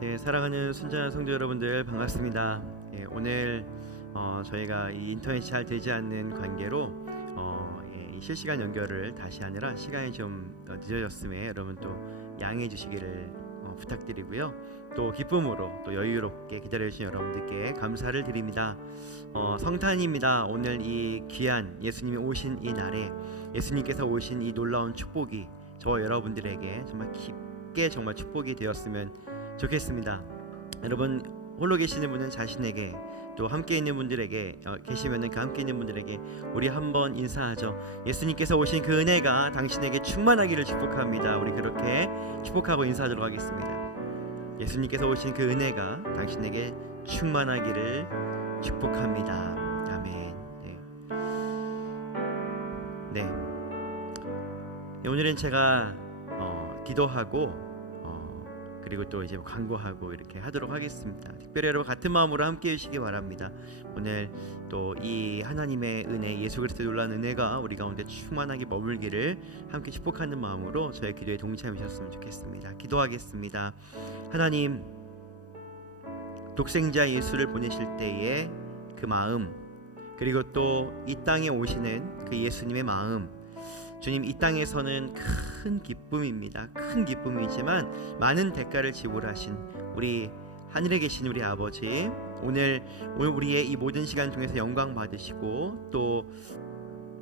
네, 사랑하는 순전한 성도 여러분들 반갑습니다. 오늘 저희가 이 인터넷이 잘 되지 않는 관계로 이 실시간 연결을 다시 하느라 시간이 좀 늦어졌음에 여러분 또 양해해 주시기를 부탁드리고요. 또 기쁨으로 또 여유롭게 기다려주신 여러분들께 감사를 드립니다. 성탄입니다. 오늘 이 귀한 예수님이 오신 이 날에 예수님께서 오신 이 놀라운 축복이 저와 여러분들에게 정말 깊게 정말 축복이 되었으면 좋겠습니다. 여러분 홀로 계시는 분은 자신에게 또 함께 있는 분들에게 계시면은 그 함께 있는 분들에게 우리 한번 인사하죠. 예수님께서 오신 그 은혜가 당신에게 충만하기를 축복합니다. 우리 그렇게 축복하고 인사하도록 하겠습니다. 예수님께서 오신 그 은혜가 당신에게 충만하기를 축복합니다. 아멘. 네. 오늘은 제가 기도하고 그리고 또 이제 광고하고 이렇게 하도록 하겠습니다. 특별히 여러분 같은 마음으로 함께 해주시기 바랍니다. 오늘 또 이 하나님의 은혜, 예수 그리스도의 놀라운 은혜가 우리 가운데 충만하게 머물기를 함께 축복하는 마음으로 저의 기도에 동참하셨으면 좋겠습니다. 기도하겠습니다. 하나님, 독생자 예수를 보내실 때의 그 마음, 그리고 또 이 땅에 오시는 그 예수님의 마음, 주님, 이 땅에서는 큰 기쁨입니다. 큰 기쁨이지만 많은 대가를 지불하신 우리 하늘에 계신 우리 아버지, 오늘 우리의 이 모든 시간 중에서 영광 받으시고 또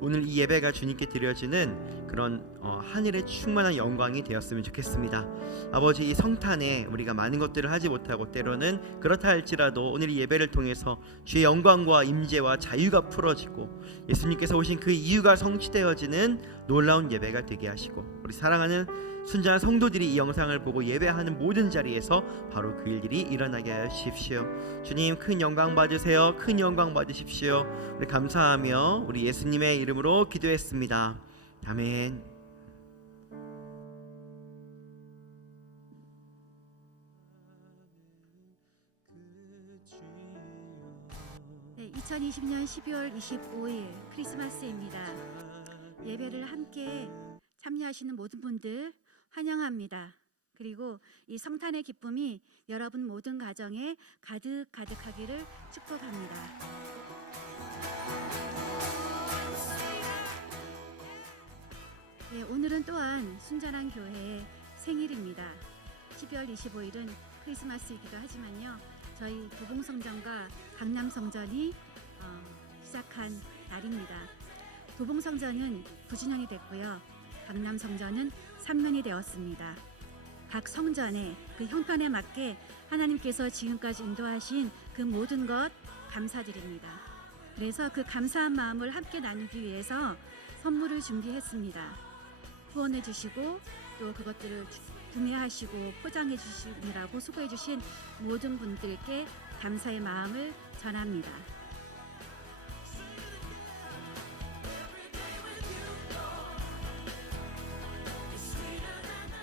오늘 이 예배가 주님께 드려지는 그런 하늘의 충만한 영광이 되었으면 좋겠습니다. 아버지, 이 성탄에 우리가 많은 것들을 하지 못하고 때로는 그렇다 할지라도 오늘 이 예배를 통해서 주의 영광과 임재와 자유가 풀어지고 예수님께서 오신 그 이유가 성취되어지는 놀라운 예배가 되게 하시고 우리 사랑하는 순전한 성도들이 이 영상을 보고 예배하는 모든 자리에서 바로 그 일들이 일어나게 하여 주십시오. 주님, 큰 영광 받으세요. 큰 영광 받으십시오. 우리 감사하며 우리 예수님의 이름으로 기도했습니다. 아멘. 네, 2020년 12월 25일 크리스마스입니다. 예배를 함께 참여하시는 모든 분들 환영합니다. 그리고 이 성탄의 기쁨이 여러분 모든 가정에 가득하기를 축복합니다. 네, 오늘은 또한 순전한 교회의 생일입니다. 12월 25일은 크리스마스이기도 하지만요, 저희 도봉성전과 강남성전이 시작한 날입니다. 도봉성전은 9주년이 됐고요, 강남성전은 3년이 되었습니다. 각 성전의 그 형편에 맞게 하나님께서 지금까지 인도하신 그 모든 것 감사드립니다. 그래서 그 감사한 마음을 함께 나누기 위해서 선물을 준비했습니다. 후원해 주시고 또 그것들을 구매하시고 포장해 주시느라고 수고해 주신 모든 분들께 감사의 마음을 전합니다.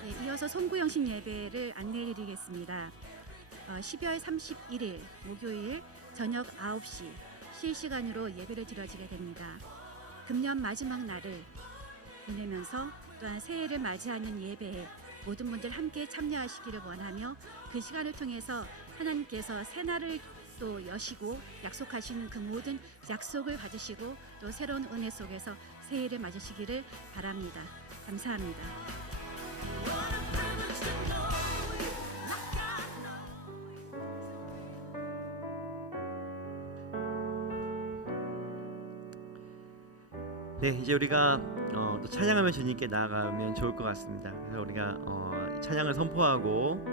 네, 이어서 송구영신 예배를 안내해 드리겠습니다. 12월 31일 목요일 저녁 9시 실시간으로 예배를 드려지게 됩니다. 금년 마지막 날을 보내면서 또한 새해를 맞이하는 예배에 모든 분들 함께 참여하시기를 원하며 그 시간을 통해서 하나님께서 새날을 또 여시고 약속하시는 그 모든 약속을 받으시고 또 새로운 은혜 속에서 새해를 맞으시기를 바랍니다. 감사합니다. 네, 이제 우리가 또 찬양하며 주님께 나아가면 좋을 것 같습니다. 그래서 우리가 찬양을 선포하고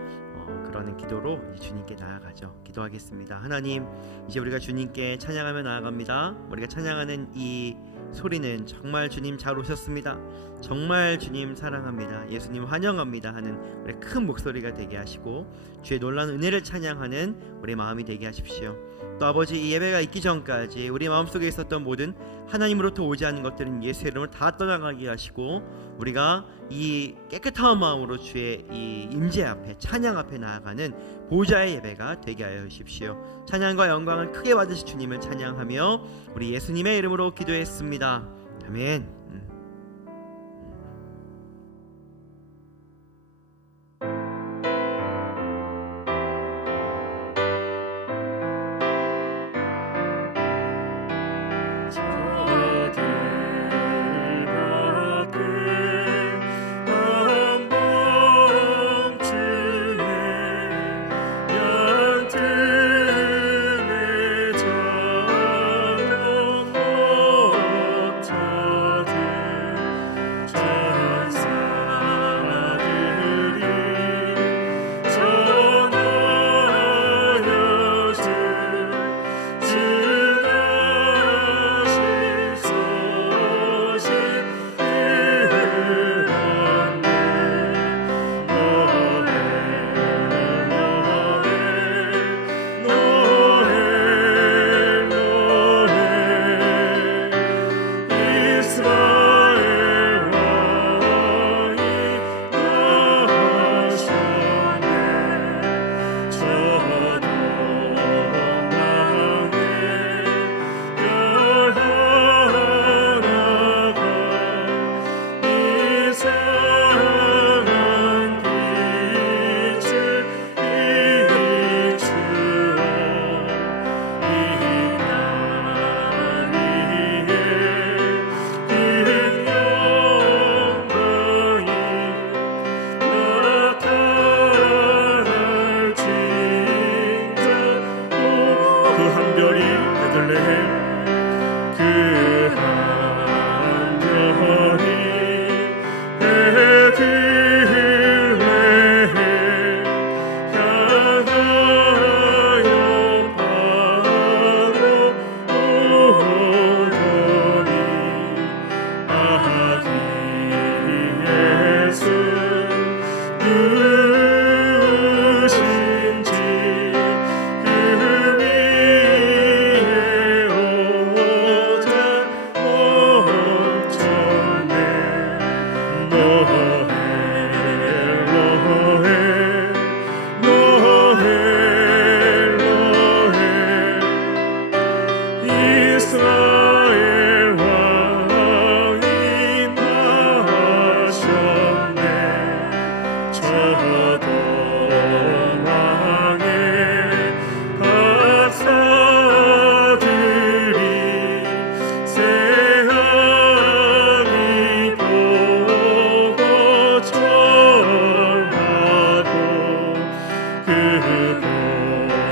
그러는 기도로 이제 주님께 나아가죠. 기도하겠습니다. 하나님, 이제 우리가 주님께 찬양하며 나아갑니다. 우리가 찬양하는 이 소리는 정말 주님 잘 오셨습니다. 정말 주님 사랑합니다. 예수님 환영합니다 하는 우리 큰 목소리가 되게 하시고 주의 놀라운 은혜를 찬양하는 우리 마음이 되게 하십시오. 또 아버지, 이 예배가 있기 전까지 우리 마음속에 있었던 모든 하나님으로부터 오지 않는 것들은 예수의 이름으로 다 떠나가게 하시고 우리가 이 깨끗한 마음으로 주의 이 임재 앞에 찬양 앞에 나아가는 보좌의 예배가 되게 하여 주십시오. 찬양과 영광을 크게 받으실 주님을 찬양하며 우리 예수님의 이름으로 기도했습니다. 아멘.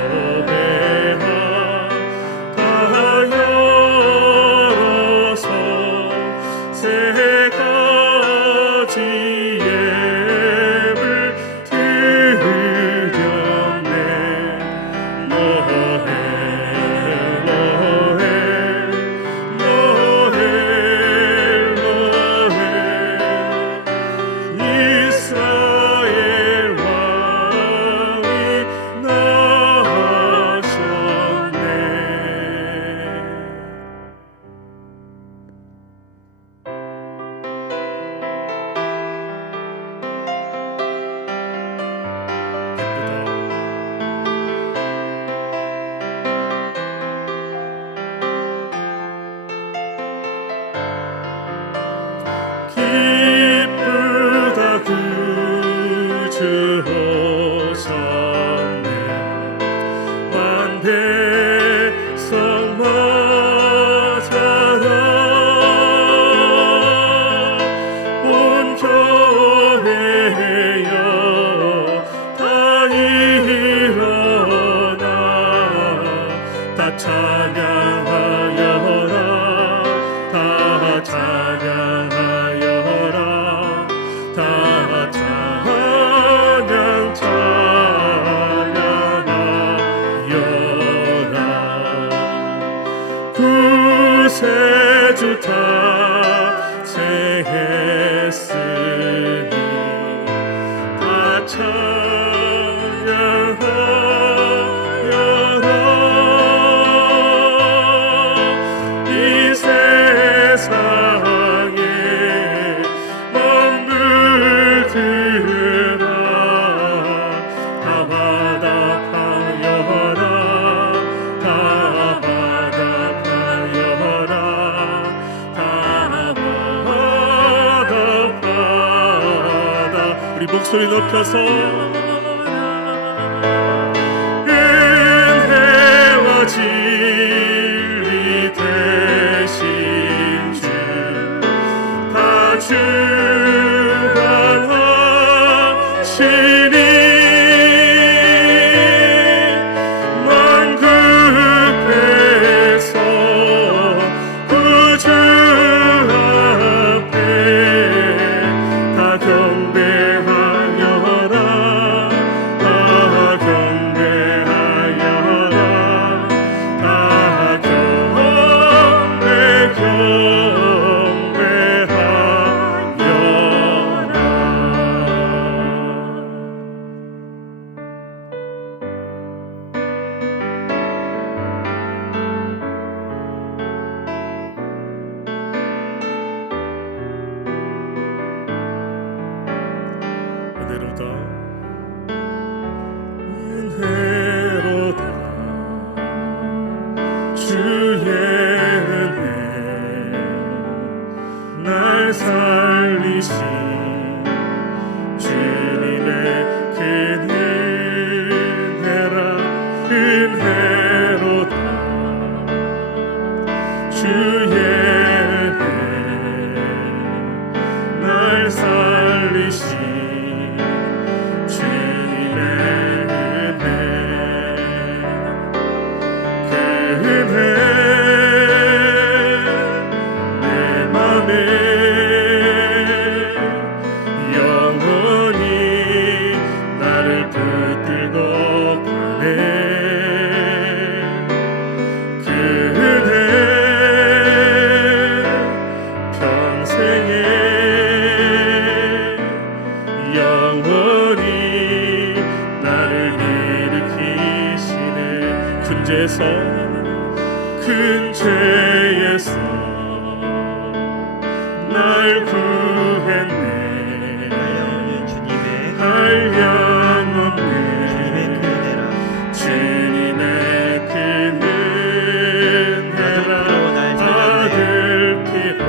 보배가 다 열어서 세 가지 예물 드렸네. 너해 너해 너해 너해 이스라엘 왕이 나셨네. 기쁘다 구주 오셨네. 만대성 맞아라. 온 교회여 다 일어나 다 찬양하여라. 다 찬양하여라. 다 찬양 찬양하여라. 구세주 탑재했으니 다 찬양하여라. 이 세상에 만물들아 다 화답하여라. 다 화답하여라. 다 화답하다. 우리 목소리 높여서 은혜와 진리 되신 주 다 주관하시니 만국에서 구주 앞에 다 경배하여라. 다 경배하여라. 다 은혜로다 은혜로다 주의 은혜 날 살리신 주님의 그 은혜라. 은혜로다 주의 은혜 날 살리신 주님의 은혜. 그 은혜 내 맘에 영원히 나를 붙들고 가네. 그 은혜 평생에 영원히 나를 일으키시네. 큰 죄에서 날 구했네. 한량없네 주님의 그 은혜라. 아들 피로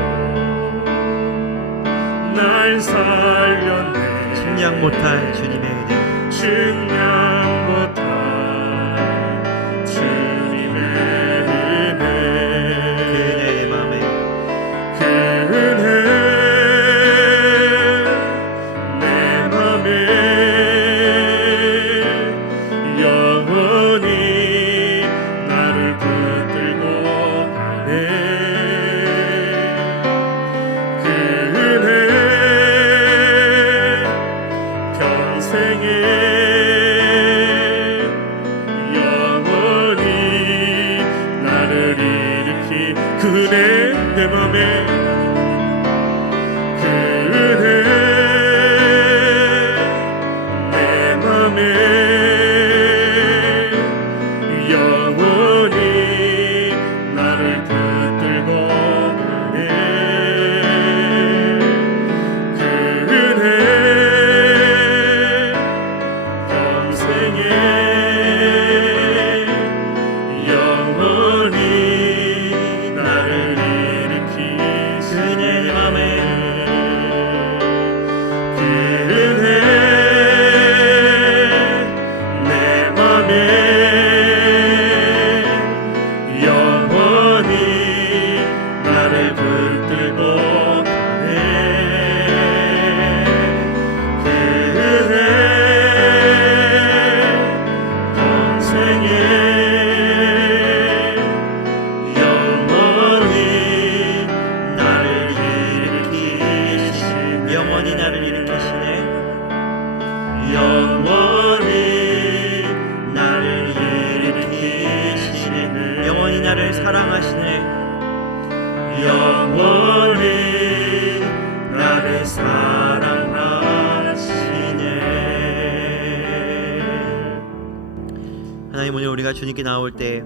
날 살렸네. 측량 못할 주님의 은혜, 측량 못할 주님의 은혜. 그 은혜 내 내 맘에 그 은혜 내 맘에 영원히 나를 붙들고 가네. 그 은혜 평생에 영원히 나를 일으키시네. 그 은혜 내 맘에 영원히 나를 붙들고 가네. 그 은혜 평생에 영원히 나를 일으키시네. 영원히 나를 일으키시네. 영원히 나를 일으키시네. 영원히 나를 사랑하시네. 영원히 나를 사랑하시네. 하나님, 오늘 우리가 주님께 나올 때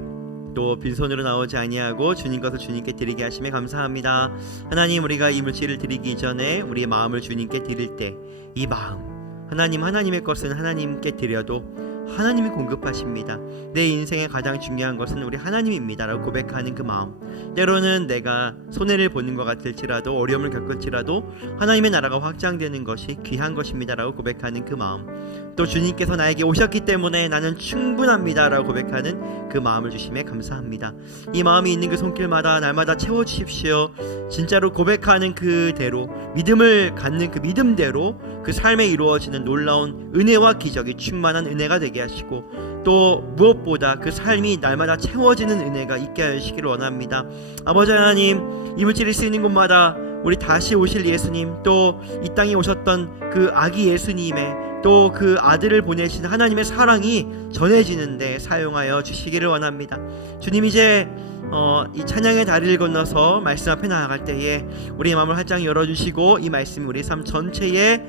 또 빈손으로 나오지 아니하고 주님 것을 주님께 드리게 하심에 감사합니다. 하나님, 우리가 이 물질을 드리기 전에 우리의 마음을 주님께 드릴 때 이 마음, 하나님의 것은 하나님께 드려도 하나님이 공급하십니다. 내 인생의 가장 중요한 것은 우리 하나님입니다라고 고백하는 그 마음, 때로는 내가 손해를 보는 것 같을지라도 어려움을 겪을지라도 하나님의 나라가 확장되는 것이 귀한 것입니다라고 고백하는 그 마음, 또 주님께서 나에게 오셨기 때문에 나는 충분합니다라고 고백하는 그 마음을 주심에 감사합니다. 이 마음이 있는 그 손길마다 날마다 채워주십시오. 진짜로 고백하는 그대로, 믿음을 갖는 그 믿음대로 그 삶에 이루어지는 놀라운 은혜와 기적이 충만한 은혜가 되게 하시고, 또 무엇보다 그 삶이 날마다 채워지는 은혜가 있게 하시기를 원합니다. 아버지 하나님, 이 물질이 쓰이는 곳마다 우리 다시 오실 예수님, 또 이 땅에 오셨던 그 아기 예수님의 또 그 아들을 보내신 하나님의 사랑이 전해지는데 사용하여 주시기를 원합니다. 주님, 이제 이 찬양의 다리를 건너서 말씀 앞에 나아갈 때에 우리의 마음을 활짝 열어주시고 이 말씀이 우리 삶 전체에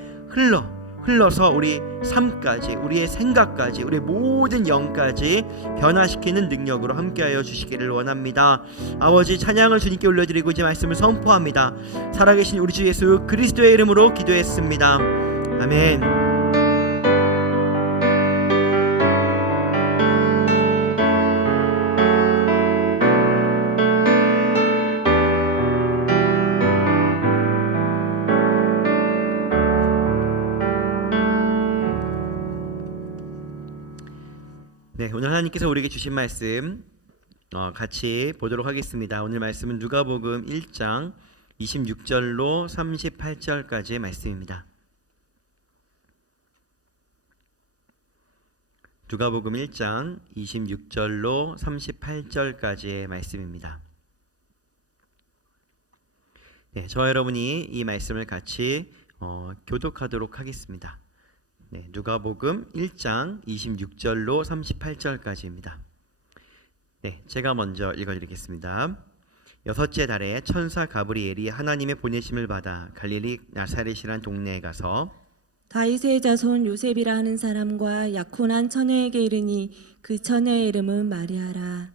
흘러서 우리 삶까지, 우리의 생각까지, 우리의 모든 영까지 변화시키는 능력으로 함께하여 주시기를 원합니다. 아버지, 찬양을 주님께 올려드리고 이제 말씀을 선포합니다. 살아계신 우리 주 예수 그리스도의 이름으로 기도했습니다. 아멘. 네, 오늘 하나님께서 우리에게 주신 말씀 같이 보도록 하겠습니다. 오늘 말씀은 누가복음 1장 26절로 38절까지의 말씀입니다. 누가복음 1장 26절로 38절까지의 말씀입니다. 네, 저와 여러분이 이 말씀을 같이 교독하도록 하겠습니다. 네, 누가복음 1장 26절로 38절까지입니다. 네, 제가 먼저 읽어드리겠습니다. 여섯째 달에 천사 가브리엘이 하나님의 보내심을 받아 갈릴리 나사렛이란 동네에 가서 다윗의 자손 요셉이라 하는 사람과 약혼한 처녀에게 이르니 그 처녀의 이름은 마리아라.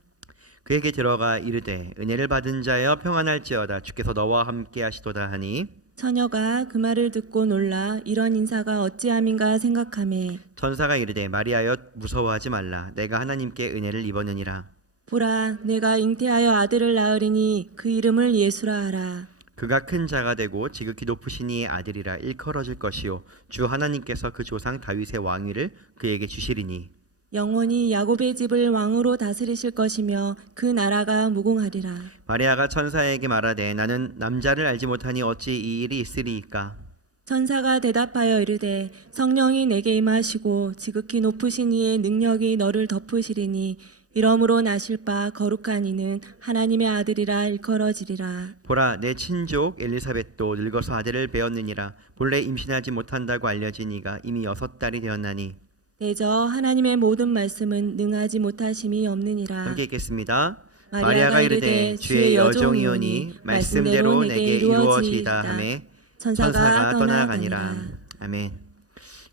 그에게 들어가 이르되 은혜를 받은 자여 평안할지어다 주께서 너와 함께 하시도다 하니 처녀가 그 말을 듣고 놀라 이런 인사가 어찌함인가 생각하매 천사가 이르되 마리아여 무서워하지 말라 내가 하나님께 은혜를 입었느니라. 보라 내가 잉태하여 아들을 낳으리니 그 이름을 예수라 하라. 그가 큰 자가 되고 지극히 높으신 이의 아들이라 일컬어질 것이요 주 하나님께서 그 조상 다윗의 왕위를 그에게 주시리니 영원히 야곱의 집을 왕으로 다스리실 것이며 그 나라가 무궁하리라. 마리아가 천사에게 말하되 나는 남자를 알지 못하니 어찌 이 일이 있으리이까. 천사가 대답하여 이르되 성령이 내게 임하시고 지극히 높으신 이의 능력이 너를 덮으시리니 이러므로 나실 바 거룩한 이는 하나님의 아들이라 일컬어지리라. 보라 내 친족 엘리사벳도 늙어서 아들을 배었느니라. 본래 임신하지 못한다고 알려진 이가 이미 6달이 되었나니 대저 하나님의 모든 말씀은 능하지 못하심이 없느니라. 함께 읽겠습니다. 마리아가 이르되 주의 여종이오니 말씀대로 내게 이루어지이다 하매 천사가 떠나가니라. 아멘.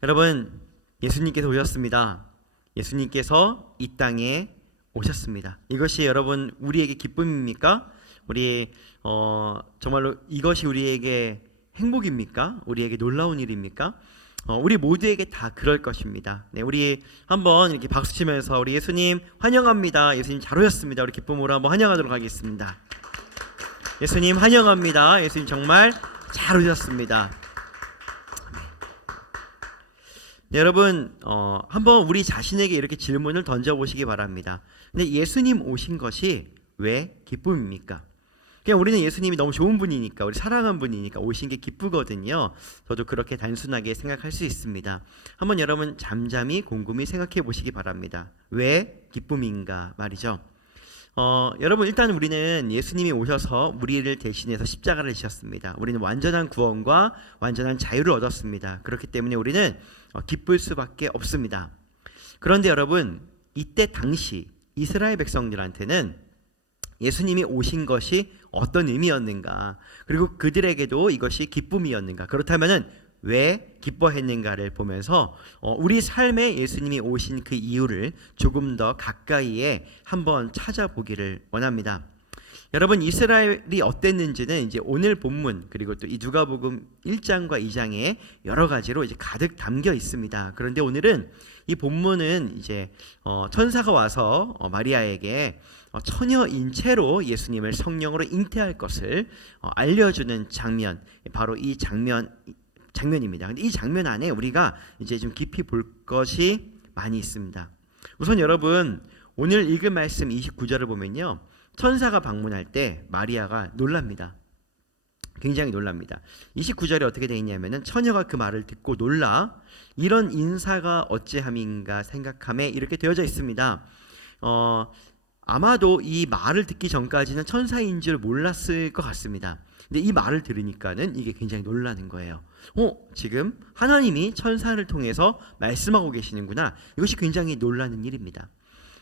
여러분, 예수님께서 오셨습니다. 예수님께서 이 땅에 오셨습니다. 이것이 여러분 우리에게 기쁨입니까? 우리 정말로 이것이 우리에게 행복입니까? 우리에게 놀라운 일입니까? 우리 모두에게 다 그럴 것입니다. 네, 우리 한번 이렇게 박수 치면서 우리 예수님 환영합니다. 예수님 잘 오셨습니다. 우리 기쁨으로 한번 환영하도록 하겠습니다. 예수님 환영합니다. 예수님 정말 잘 오셨습니다. 네, 여러분 한번 우리 자신에게 이렇게 질문을 던져보시기 바랍니다. 근데 예수님 오신 것이 왜 기쁨입니까? 그냥 우리는 예수님이 너무 좋은 분이니까, 우리 사랑한 분이니까 오신 게 기쁘거든요. 저도 그렇게 단순하게 생각할 수 있습니다. 한번 여러분 잠잠히 곰곰이 생각해 보시기 바랍니다. 왜 기쁨인가 말이죠. 여러분 일단 우리는 예수님이 오셔서 우리를 대신해서 십자가를 지셨습니다. 우리는 완전한 구원과 완전한 자유를 얻었습니다. 그렇기 때문에 우리는 기쁠 수밖에 없습니다. 그런데 여러분 이때 당시 이스라엘 백성들한테는 예수님이 오신 것이 어떤 의미였는가, 그리고 그들에게도 이것이 기쁨이었는가, 그렇다면은 왜 기뻐했는가를 보면서 우리 삶에 예수님이 오신 그 이유를 조금 더 가까이에 한번 찾아보기를 원합니다. 여러분 이스라엘이 어땠는지는 이제 오늘 본문 그리고 또 이 누가복음 1장과 2장에 여러 가지로 이제 가득 담겨 있습니다. 그런데 오늘은 이 본문은 이제 천사가 와서 마리아에게 처녀인 채로 예수님을 성령으로 잉태할 것을 알려주는 장면, 바로 이 장면입니다. 근데 이 장면 안에 우리가 이제 좀 깊이 볼 것이 많이 있습니다. 우선 여러분 오늘 읽은 말씀 29절을 보면요, 천사가 방문할 때 마리아가 놀랍니다. 굉장히 놀랍니다. 29절에 어떻게 되어 있냐면은 처녀가 그 말을 듣고 놀라 이런 인사가 어찌함인가 생각하며 이렇게 되어져 있습니다. 아마도 이 말을 듣기 전까지는 천사인 줄 몰랐을 것 같습니다. 근데 이 말을 들으니까는 이게 굉장히 놀라는 거예요. 지금 하나님이 천사를 통해서 말씀하고 계시는구나. 이것이 굉장히 놀라는 일입니다.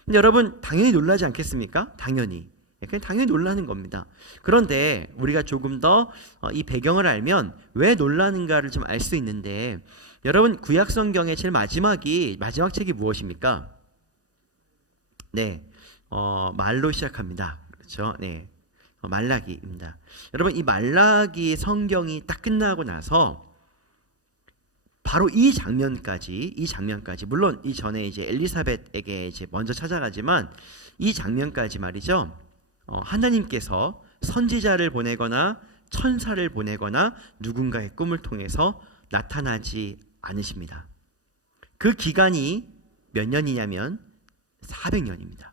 근데 여러분 당연히 놀라지 않겠습니까? 당연히 놀라는 겁니다. 그런데 우리가 조금 더 이 배경을 알면 왜 놀라는가를 좀 알 수 있는데, 여러분 구약 성경의 제일 마지막 책이 무엇입니까? 네, 말로 시작합니다. 그렇죠? 네, 말라기입니다. 여러분 이 말라기 성경이 딱 끝나고 나서 바로 이 장면까지 물론 이 전에 이제 엘리사벳에게 이제 먼저 찾아가지만 이 장면까지 말이죠. 하나님께서 선지자를 보내거나 천사를 보내거나 누군가의 꿈을 통해서 나타나지 않으십니다. 그 기간이 몇 년이냐면 400년입니다.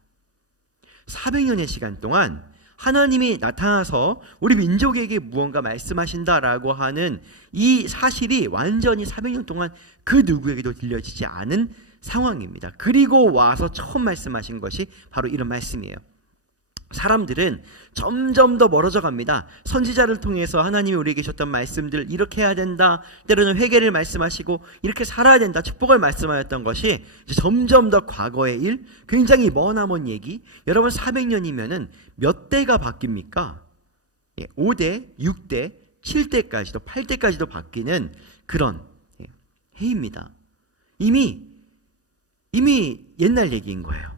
400년의 시간 동안 하나님이 나타나서 우리 민족에게 무언가 말씀하신다라고 하는 이 사실이 완전히 400년 동안 그 누구에게도 들려지지 않은 상황입니다. 그리고 와서 처음 말씀하신 것이 바로 이런 말씀이에요. 사람들은 점점 더 멀어져 갑니다. 선지자를 통해서 하나님이 우리에게 주셨던 말씀들, 이렇게 해야 된다, 때로는 회개를 말씀하시고 이렇게 살아야 된다, 축복을 말씀하였던 것이 이제 점점 더 과거의 일, 굉장히 머나먼 얘기. 여러분 400년이면은 몇 대가 바뀝니까? 5대, 6대, 7대까지도 8대까지도 바뀌는 그런 해입니다. 이미 옛날 얘기인 거예요.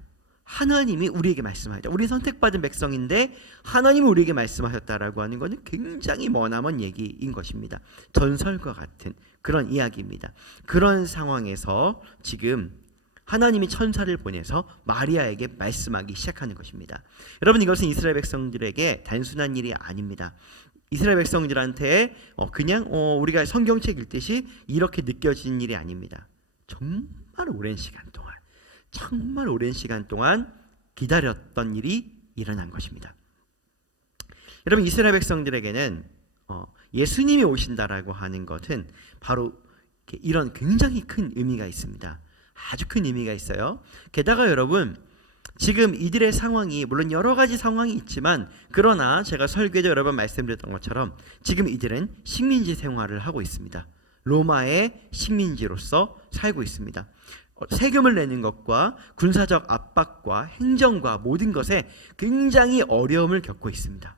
하나님이 우리에게 말씀하셨다. 우리 선택받은 백성인데 하나님이 우리에게 말씀하셨다라고 하는 것은 굉장히 머나먼 얘기인 것입니다. 전설과 같은 그런 이야기입니다. 그런 상황에서 지금 하나님이 천사를 보내서 마리아에게 말씀하기 시작하는 것입니다. 여러분 이것은 이스라엘 백성들에게 단순한 일이 아닙니다. 이스라엘 백성들한테 그냥 우리가 성경책 읽듯이 이렇게 느껴지는 일이 아닙니다. 정말 오랜 시간 동안 기다렸던 일이 일어난 것입니다. 여러분 이스라엘 백성들에게는 예수님이 오신다라고 하는 것은 바로 이런 굉장히 큰 의미가 있습니다. 아주 큰 의미가 있어요. 게다가 여러분 지금 이들의 상황이 물론 여러 가지 상황이 있지만, 그러나 제가 설교에도 여러 번 말씀드렸던 것처럼 지금 이들은 식민지 생활을 하고 있습니다. 로마의 식민지로서 살고 있습니다. 세금을 내는 것과 군사적 압박과 행정과 모든 것에 굉장히 어려움을 겪고 있습니다.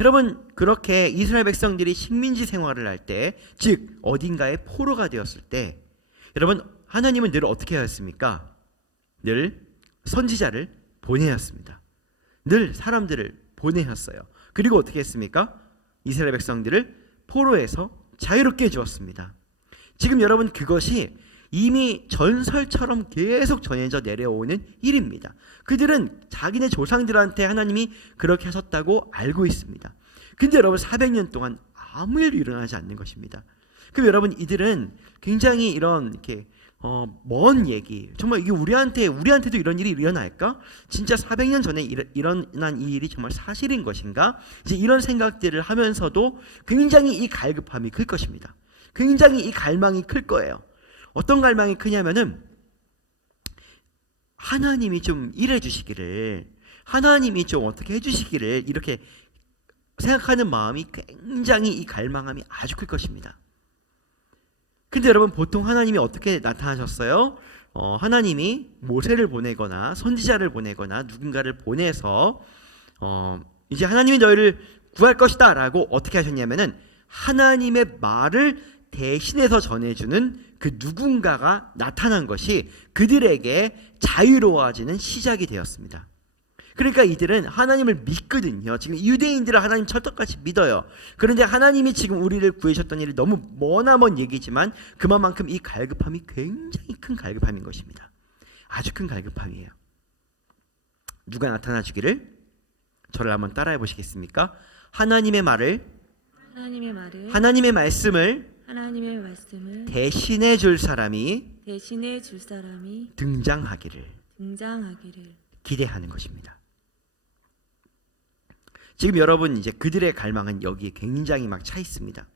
여러분, 그렇게 이스라엘 백성들이 식민지 생활을 할 때, 즉 어딘가에 포로가 되었을 때, 여러분, 하나님은 늘 어떻게 하였습니까? 늘 선지자를 보내었습니다. 늘 사람들을 보내었어요. 그리고 어떻게 했습니까? 이스라엘 백성들을 포로에서 자유롭게 해주었습니다. 지금 여러분, 그것이 이미 전설처럼 계속 전해져 내려오는 일입니다. 그들은 자기네 조상들한테 하나님이 그렇게 하셨다고 알고 있습니다. 근데 여러분, 400년 동안 아무 일도 일어나지 않는 것입니다. 그럼 여러분, 이들은 굉장히 이런 이렇게 먼 얘기, 정말 이게 우리한테도 이런 일이 일어날까? 진짜 400년 전에 일어난 이 일이 정말 사실인 것인가? 이제 이런 생각들을 하면서도 굉장히 이 갈급함이 클 것입니다. 굉장히 이 갈망이 클 거예요. 어떤 갈망이 크냐면은 하나님이 좀 일해 주시기를, 하나님이 좀 어떻게 해 주시기를, 이렇게 생각하는 마음이 굉장히, 이 갈망함이 아주 클 것입니다. 근데 여러분, 보통 하나님이 어떻게 나타나셨어요? 하나님이 모세를 보내거나 선지자를 보내거나 누군가를 보내서 이제 하나님이 너희를 구할 것이다 라고 어떻게 하셨냐면은 하나님의 말을 대신해서 전해주는 그 누군가가 나타난 것이 그들에게 자유로워지는 시작이 되었습니다. 그러니까 이들은 하나님을 믿거든요. 지금 유대인들은 하나님 철떡같이 믿어요. 그런데 하나님이 지금 우리를 구해주셨던 일이 너무 머나먼 얘기지만 그만큼 이 갈급함이 굉장히 큰 갈급함인 것입니다. 아주 큰 갈급함이에요. 누가 나타나 주기를? 저를 한번 따라해 보시겠습니까? 하나님의 말씀을 대신해 줄 사람이 등장하기를 기대하는 것입니다. 지금 여러분, 이제 그들의 갈망은 여기에 굉장히 막 차 있습니다.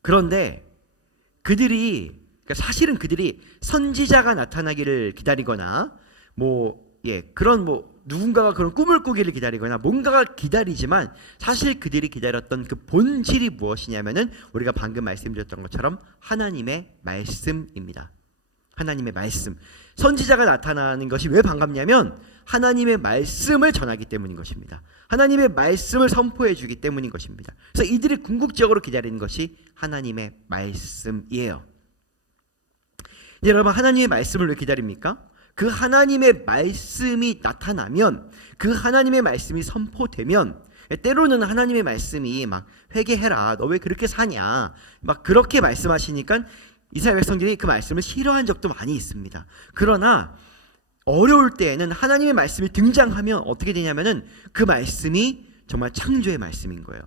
그런데 그러니까 사실은 그들이 선지자가 나타나기를 기다리거나 그런 누군가가 그런 꿈을 꾸기를 기다리거나 뭔가가 기다리지만, 사실 그들이 기다렸던 그 본질이 무엇이냐면은 우리가 방금 말씀드렸던 것처럼 하나님의 말씀입니다. 하나님의 말씀. 선지자가 나타나는 것이 왜 반갑냐면 하나님의 말씀을 전하기 때문인 것입니다. 하나님의 말씀을 선포해 주기 때문인 것입니다. 그래서 이들이 궁극적으로 기다리는 것이 하나님의 말씀이에요. 여러분, 하나님의 말씀을 왜 기다립니까? 그 하나님의 말씀이 나타나면, 그 하나님의 말씀이 선포되면, 때로는 하나님의 말씀이 막 회개해라, 너 왜 그렇게 사냐, 막 그렇게 말씀하시니까 이스라엘 백성들이 그 말씀을 싫어한 적도 많이 있습니다. 그러나 어려울 때에는 하나님의 말씀이 등장하면 어떻게 되냐면은 그 말씀이 정말 창조의 말씀인 거예요.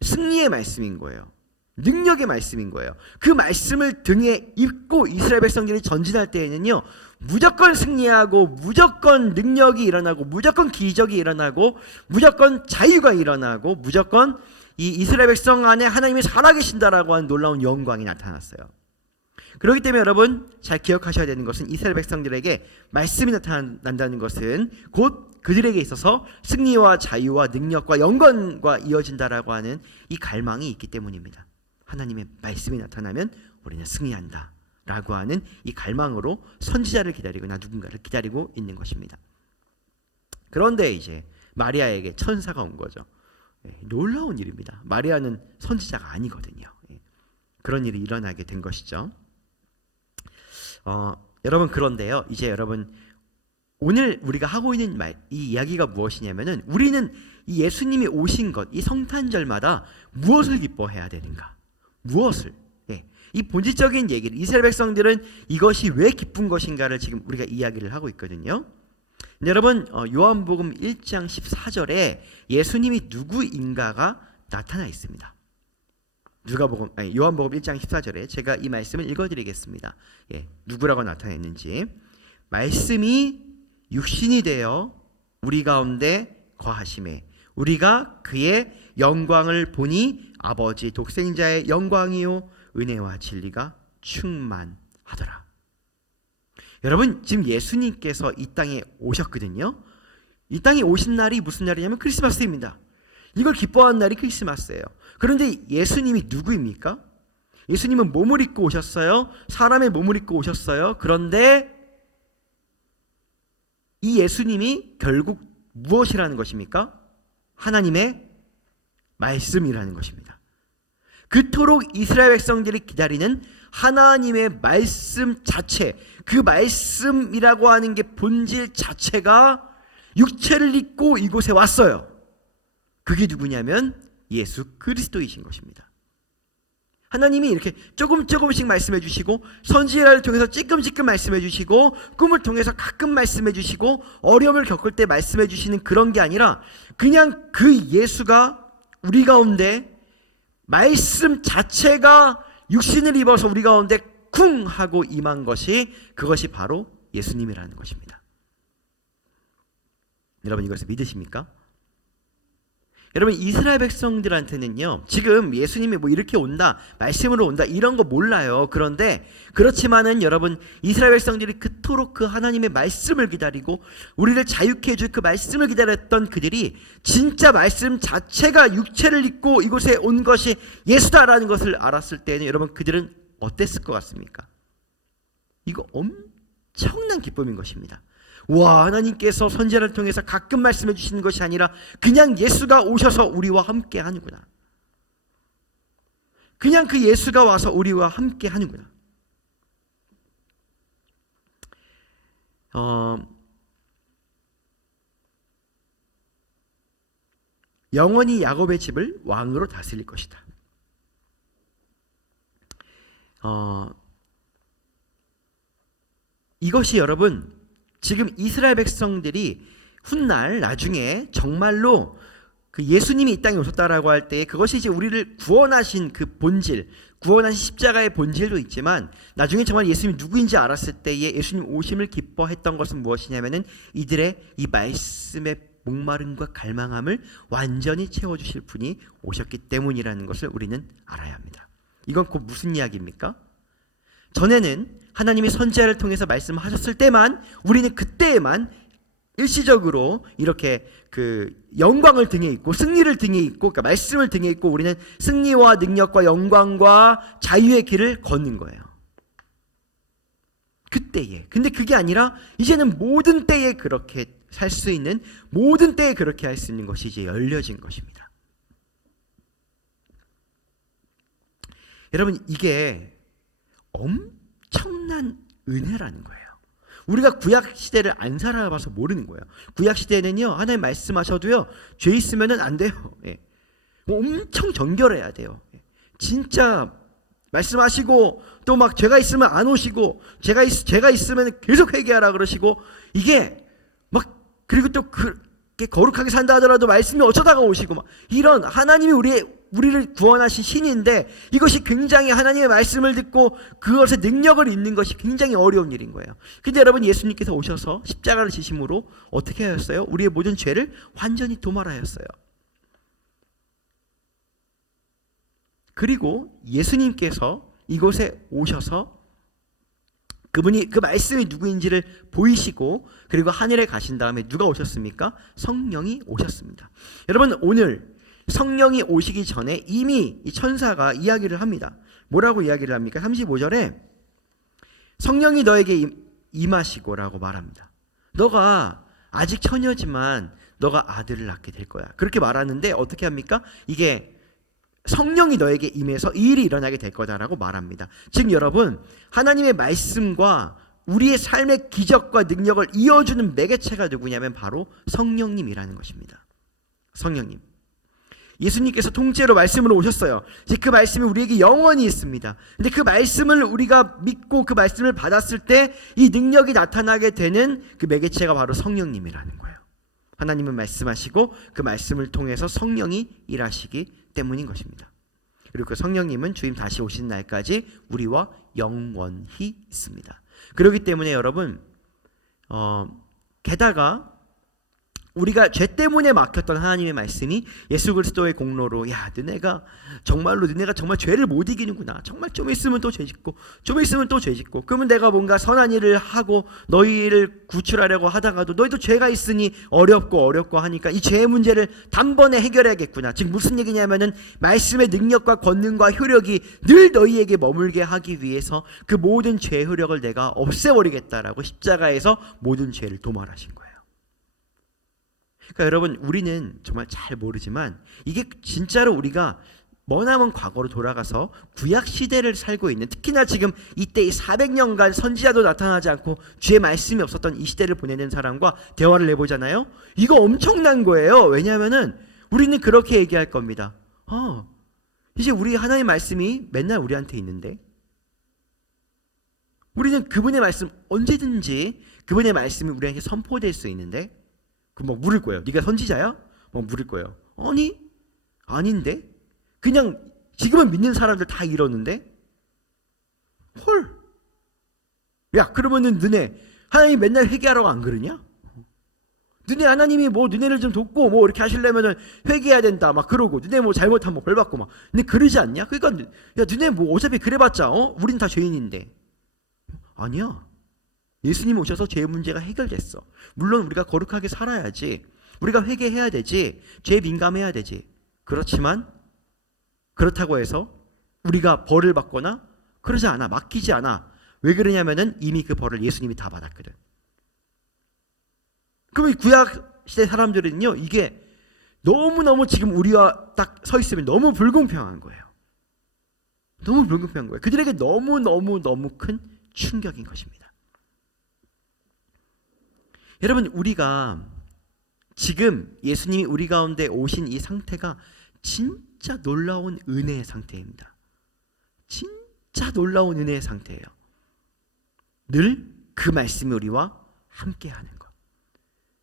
승리의 말씀인 거예요. 능력의 말씀인 거예요. 그 말씀을 등에 입고 이스라엘 백성들이 전진할 때에는요, 무조건 승리하고, 무조건 능력이 일어나고, 무조건 기적이 일어나고, 무조건 자유가 일어나고, 무조건 이 이스라엘 백성 안에 하나님이 살아계신다라고 하는 놀라운 영광이 나타났어요. 그렇기 때문에 여러분, 잘 기억하셔야 되는 것은 이스라엘 백성들에게 말씀이 나타난다는 것은 곧 그들에게 있어서 승리와 자유와 능력과 영광과 이어진다라고 하는 이 갈망이 있기 때문입니다. 하나님의 말씀이 나타나면 우리는 승리한다 라고 하는 이 갈망으로 선지자를 기다리거나 누군가를 기다리고 있는 것입니다. 그런데 이제 마리아에게 천사가 온 거죠. 놀라운 일입니다. 마리아는 선지자가 아니거든요. 그런 일이 일어나게 된 것이죠. 여러분, 그런데요, 이제 여러분, 오늘 우리가 하고 있는 이 이야기가 무엇이냐면은 우리는 이 예수님이 오신 것, 이 성탄절마다 무엇을 기뻐해야 되는가? 무엇을? 이 본질적인 얘기를, 이스라엘 백성들은 이것이 왜 기쁜 것인가를 지금 우리가 이야기를 하고 있거든요. 여러분, 요한복음 1장 14절에 예수님이 누구인가가 나타나 있습니다. 요한복음 1장 14절에 제가 이 말씀을 읽어드리겠습니다. 누구라고 나타냈는지. 말씀이 육신이 되어 우리 가운데 거하심에 우리가 그의 영광을 보니 아버지 독생자의 영광이요 은혜와 진리가 충만하더라. 여러분, 지금 예수님께서 이 땅에 오셨거든요. 이 땅에 오신 날이 무슨 날이냐면 크리스마스입니다. 이걸 기뻐하는 날이 크리스마스예요. 그런데 예수님이 누구입니까? 예수님은 몸을 입고 오셨어요. 사람의 몸을 입고 오셨어요. 그런데 이 예수님이 결국 무엇이라는 것입니까? 하나님의 말씀이라는 것입니다. 그토록 이스라엘 백성들이 기다리는 하나님의 말씀 자체, 그 말씀이라고 하는 게 본질 자체가 육체를 입고 이곳에 왔어요. 그게 누구냐면 예수 그리스도이신 것입니다. 하나님이 이렇게 조금씩 말씀해 주시고, 선지자를 통해서 찔끔찔끔 말씀해 주시고, 꿈을 통해서 가끔 말씀해 주시고, 어려움을 겪을 때 말씀해 주시는 그런 게 아니라 그냥 그 예수가 우리 가운데 말씀 자체가 육신을 입어서 우리 가운데 쿵 하고 임한 것이, 그것이 바로 예수님이라는 것입니다. 여러분, 이것을 믿으십니까? 여러분, 이스라엘 백성들한테는요, 지금 예수님이 뭐 이렇게 온다, 말씀으로 온다, 이런 거 몰라요. 그런데 그렇지만은 여러분, 이스라엘 백성들이 그토록 그 하나님의 말씀을 기다리고 우리를 자유케 해줄 그 말씀을 기다렸던 그들이 진짜 말씀 자체가 육체를 입고 이곳에 온 것이 예수다라는 것을 알았을 때는 여러분, 그들은 어땠을 것 같습니까? 이거 엄청난 기쁨인 것입니다. 와, 하나님께서 선지자를 통해서 가끔 말씀해 주시는 것이 아니라 그냥 예수가 오셔서 우리와 함께 하는구나. 그냥 그 예수가 와서 우리와 함께 하는구나. 영원히 야곱의 집을 왕으로 다스릴 것이다. 이것이 여러분, 지금 이스라엘 백성들이 훗날 나중에 정말로 그 예수님이 이 땅에 오셨다라고 할 때 그것이 이제 우리를 구원하신 그 본질, 구원하신 십자가의 본질도 있지만 나중에 정말 예수님이 누구인지 알았을 때에 예수님 오심을 기뻐했던 것은 무엇이냐면은 이들의 이 말씀의 목마름과 갈망함을 완전히 채워주실 분이 오셨기 때문이라는 것을 우리는 알아야 합니다. 이건 곧 무슨 이야기입니까? 전에는 하나님이 선지자를 통해서 말씀하셨을 때만, 우리는 그때에만 일시적으로 이렇게 그 영광을 등에 입고 승리를 등에 입고, 그러니까 말씀을 등에 입고 우리는 승리와 능력과 영광과 자유의 길을 걷는 거예요. 그때에. 근데 그게 아니라 이제는 모든 때에 그렇게 살 수 있는, 모든 때에 그렇게 할 수 있는 것이 이제 열려진 것입니다. 여러분, 이게 엄청난 은혜라는 거예요. 우리가 구약 시대를 안 살아봐서 모르는 거예요. 구약 시대에는요, 하나님 말씀하셔도요, 죄 있으면은 안 돼요. 예. 엄청 정결해야 돼요. 진짜 말씀하시고 또 막 죄가 있으면 안 오시고, 죄가 있으면 계속 회개하라 그러시고, 이게 막, 그리고 또 그렇게 거룩하게 산다 하더라도 말씀이 어쩌다가 오시고, 막 이런 하나님이 우리를 구원하신 신인데, 이것이 굉장히 하나님의 말씀을 듣고 그것의 능력을 잊는 것이 굉장히 어려운 일인 거예요. 근데 여러분, 예수님께서 오셔서 십자가를 지심으로 어떻게 하였어요? 우리의 모든 죄를 완전히 도말하였어요. 그리고 예수님께서 이곳에 오셔서 그분이 그 말씀이 누구인지를 보이시고, 그리고 하늘에 가신 다음에 누가 오셨습니까? 성령이 오셨습니다. 여러분, 오늘 성령이 오시기 전에 이미 이 천사가 이야기를 합니다. 뭐라고 이야기를 합니까? 35절에 성령이 너에게 임하시고라고 말합니다. 너가 아직 처녀지만 너가 아들을 낳게 될 거야. 그렇게 말하는데 어떻게 합니까? 이게 성령이 너에게 임해서 이 일이 일어나게 될 거다라고 말합니다. 즉 여러분, 하나님의 말씀과 우리의 삶의 기적과 능력을 이어주는 매개체가 누구냐면 바로 성령님이라는 것입니다. 성령님. 예수님께서 통째로 말씀으로 오셨어요. 즉 그 말씀이 우리에게 영원히 있습니다. 근데 그 말씀을 우리가 믿고 그 말씀을 받았을 때 이 능력이 나타나게 되는 그 매개체가 바로 성령님이라는 거예요. 하나님은 말씀하시고 그 말씀을 통해서 성령이 일하시기 때문인 것입니다. 그리고 그 성령님은 주님 다시 오시는 날까지 우리와 영원히 있습니다. 그렇기 때문에 여러분, 게다가 우리가 죄 때문에 막혔던 하나님의 말씀이 예수 그리스도의 공로로 너네가 정말 죄를 못 이기는구나. 정말 좀 있으면 또 죄 짓고 좀 있으면 또 죄 짓고 그러면 내가 뭔가 선한 일을 하고 너희를 구출하려고 하다가도 너희도 죄가 있으니 어렵고 하니까 이 죄의 문제를 단번에 해결해야겠구나. 즉 무슨 얘기냐면은 말씀의 능력과 권능과 효력이 늘 너희에게 머물게 하기 위해서 그 모든 죄의 효력을 내가 없애버리겠다라고 십자가에서 모든 죄를 도말하신 거예요. 그러니까 여러분, 우리는 정말 잘 모르지만 이게 진짜로 우리가 머나먼 과거로 돌아가서 구약 시대를 살고 있는, 특히나 지금 이때 이 400년간 선지자도 나타나지 않고 주의 말씀이 없었던 이 시대를 보내는 사람과 대화를 해보잖아요. 이거 엄청난 거예요. 왜냐하면은 우리는 그렇게 얘기할 겁니다. 이제 우리 하나님의 말씀이 맨날 우리한테 있는데, 우리는 그분의 말씀 언제든지 그분의 말씀이 우리에게 선포될 수 있는데, 그럼 물을 거예요. 네가 선지자야? 물을 거예요. 아니, 아닌데? 그냥 지금은 믿는 사람들 다 이러는데? 헐. 야, 그러면은 너네 하나님 맨날 회개하라고 안 그러냐? 너네 하나님이 너네를 좀 돕고 이렇게 하시려면은 회개해야 된다 막 그러고, 너네 잘못하면 벌 받고 막. 근데 그러지 않냐? 그러니까 야, 너네 어차피 그래봤자 우린 다 죄인인데. 아니야. 예수님 오셔서 죄의 문제가 해결됐어. 물론 우리가 거룩하게 살아야지, 우리가 회개해야 되지, 죄에 민감해야 되지. 그렇지만 그렇다고 해서 우리가 벌을 받거나 그러지 않아. 맡기지 않아. 왜 그러냐면은 이미 그 벌을 예수님이 다 받았거든. 그럼 구약 시대 사람들은요, 이게 너무너무 지금 우리와 딱 서 있으면 너무 불공평한 거예요. 너무 불공평한 거예요. 그들에게 너무 큰 충격인 것입니다. 여러분, 우리가 지금 예수님이 우리 가운데 오신 이 상태가 진짜 놀라운 은혜의 상태입니다. 진짜 놀라운 은혜의 상태예요. 늘 그 말씀이 우리와 함께하는 것.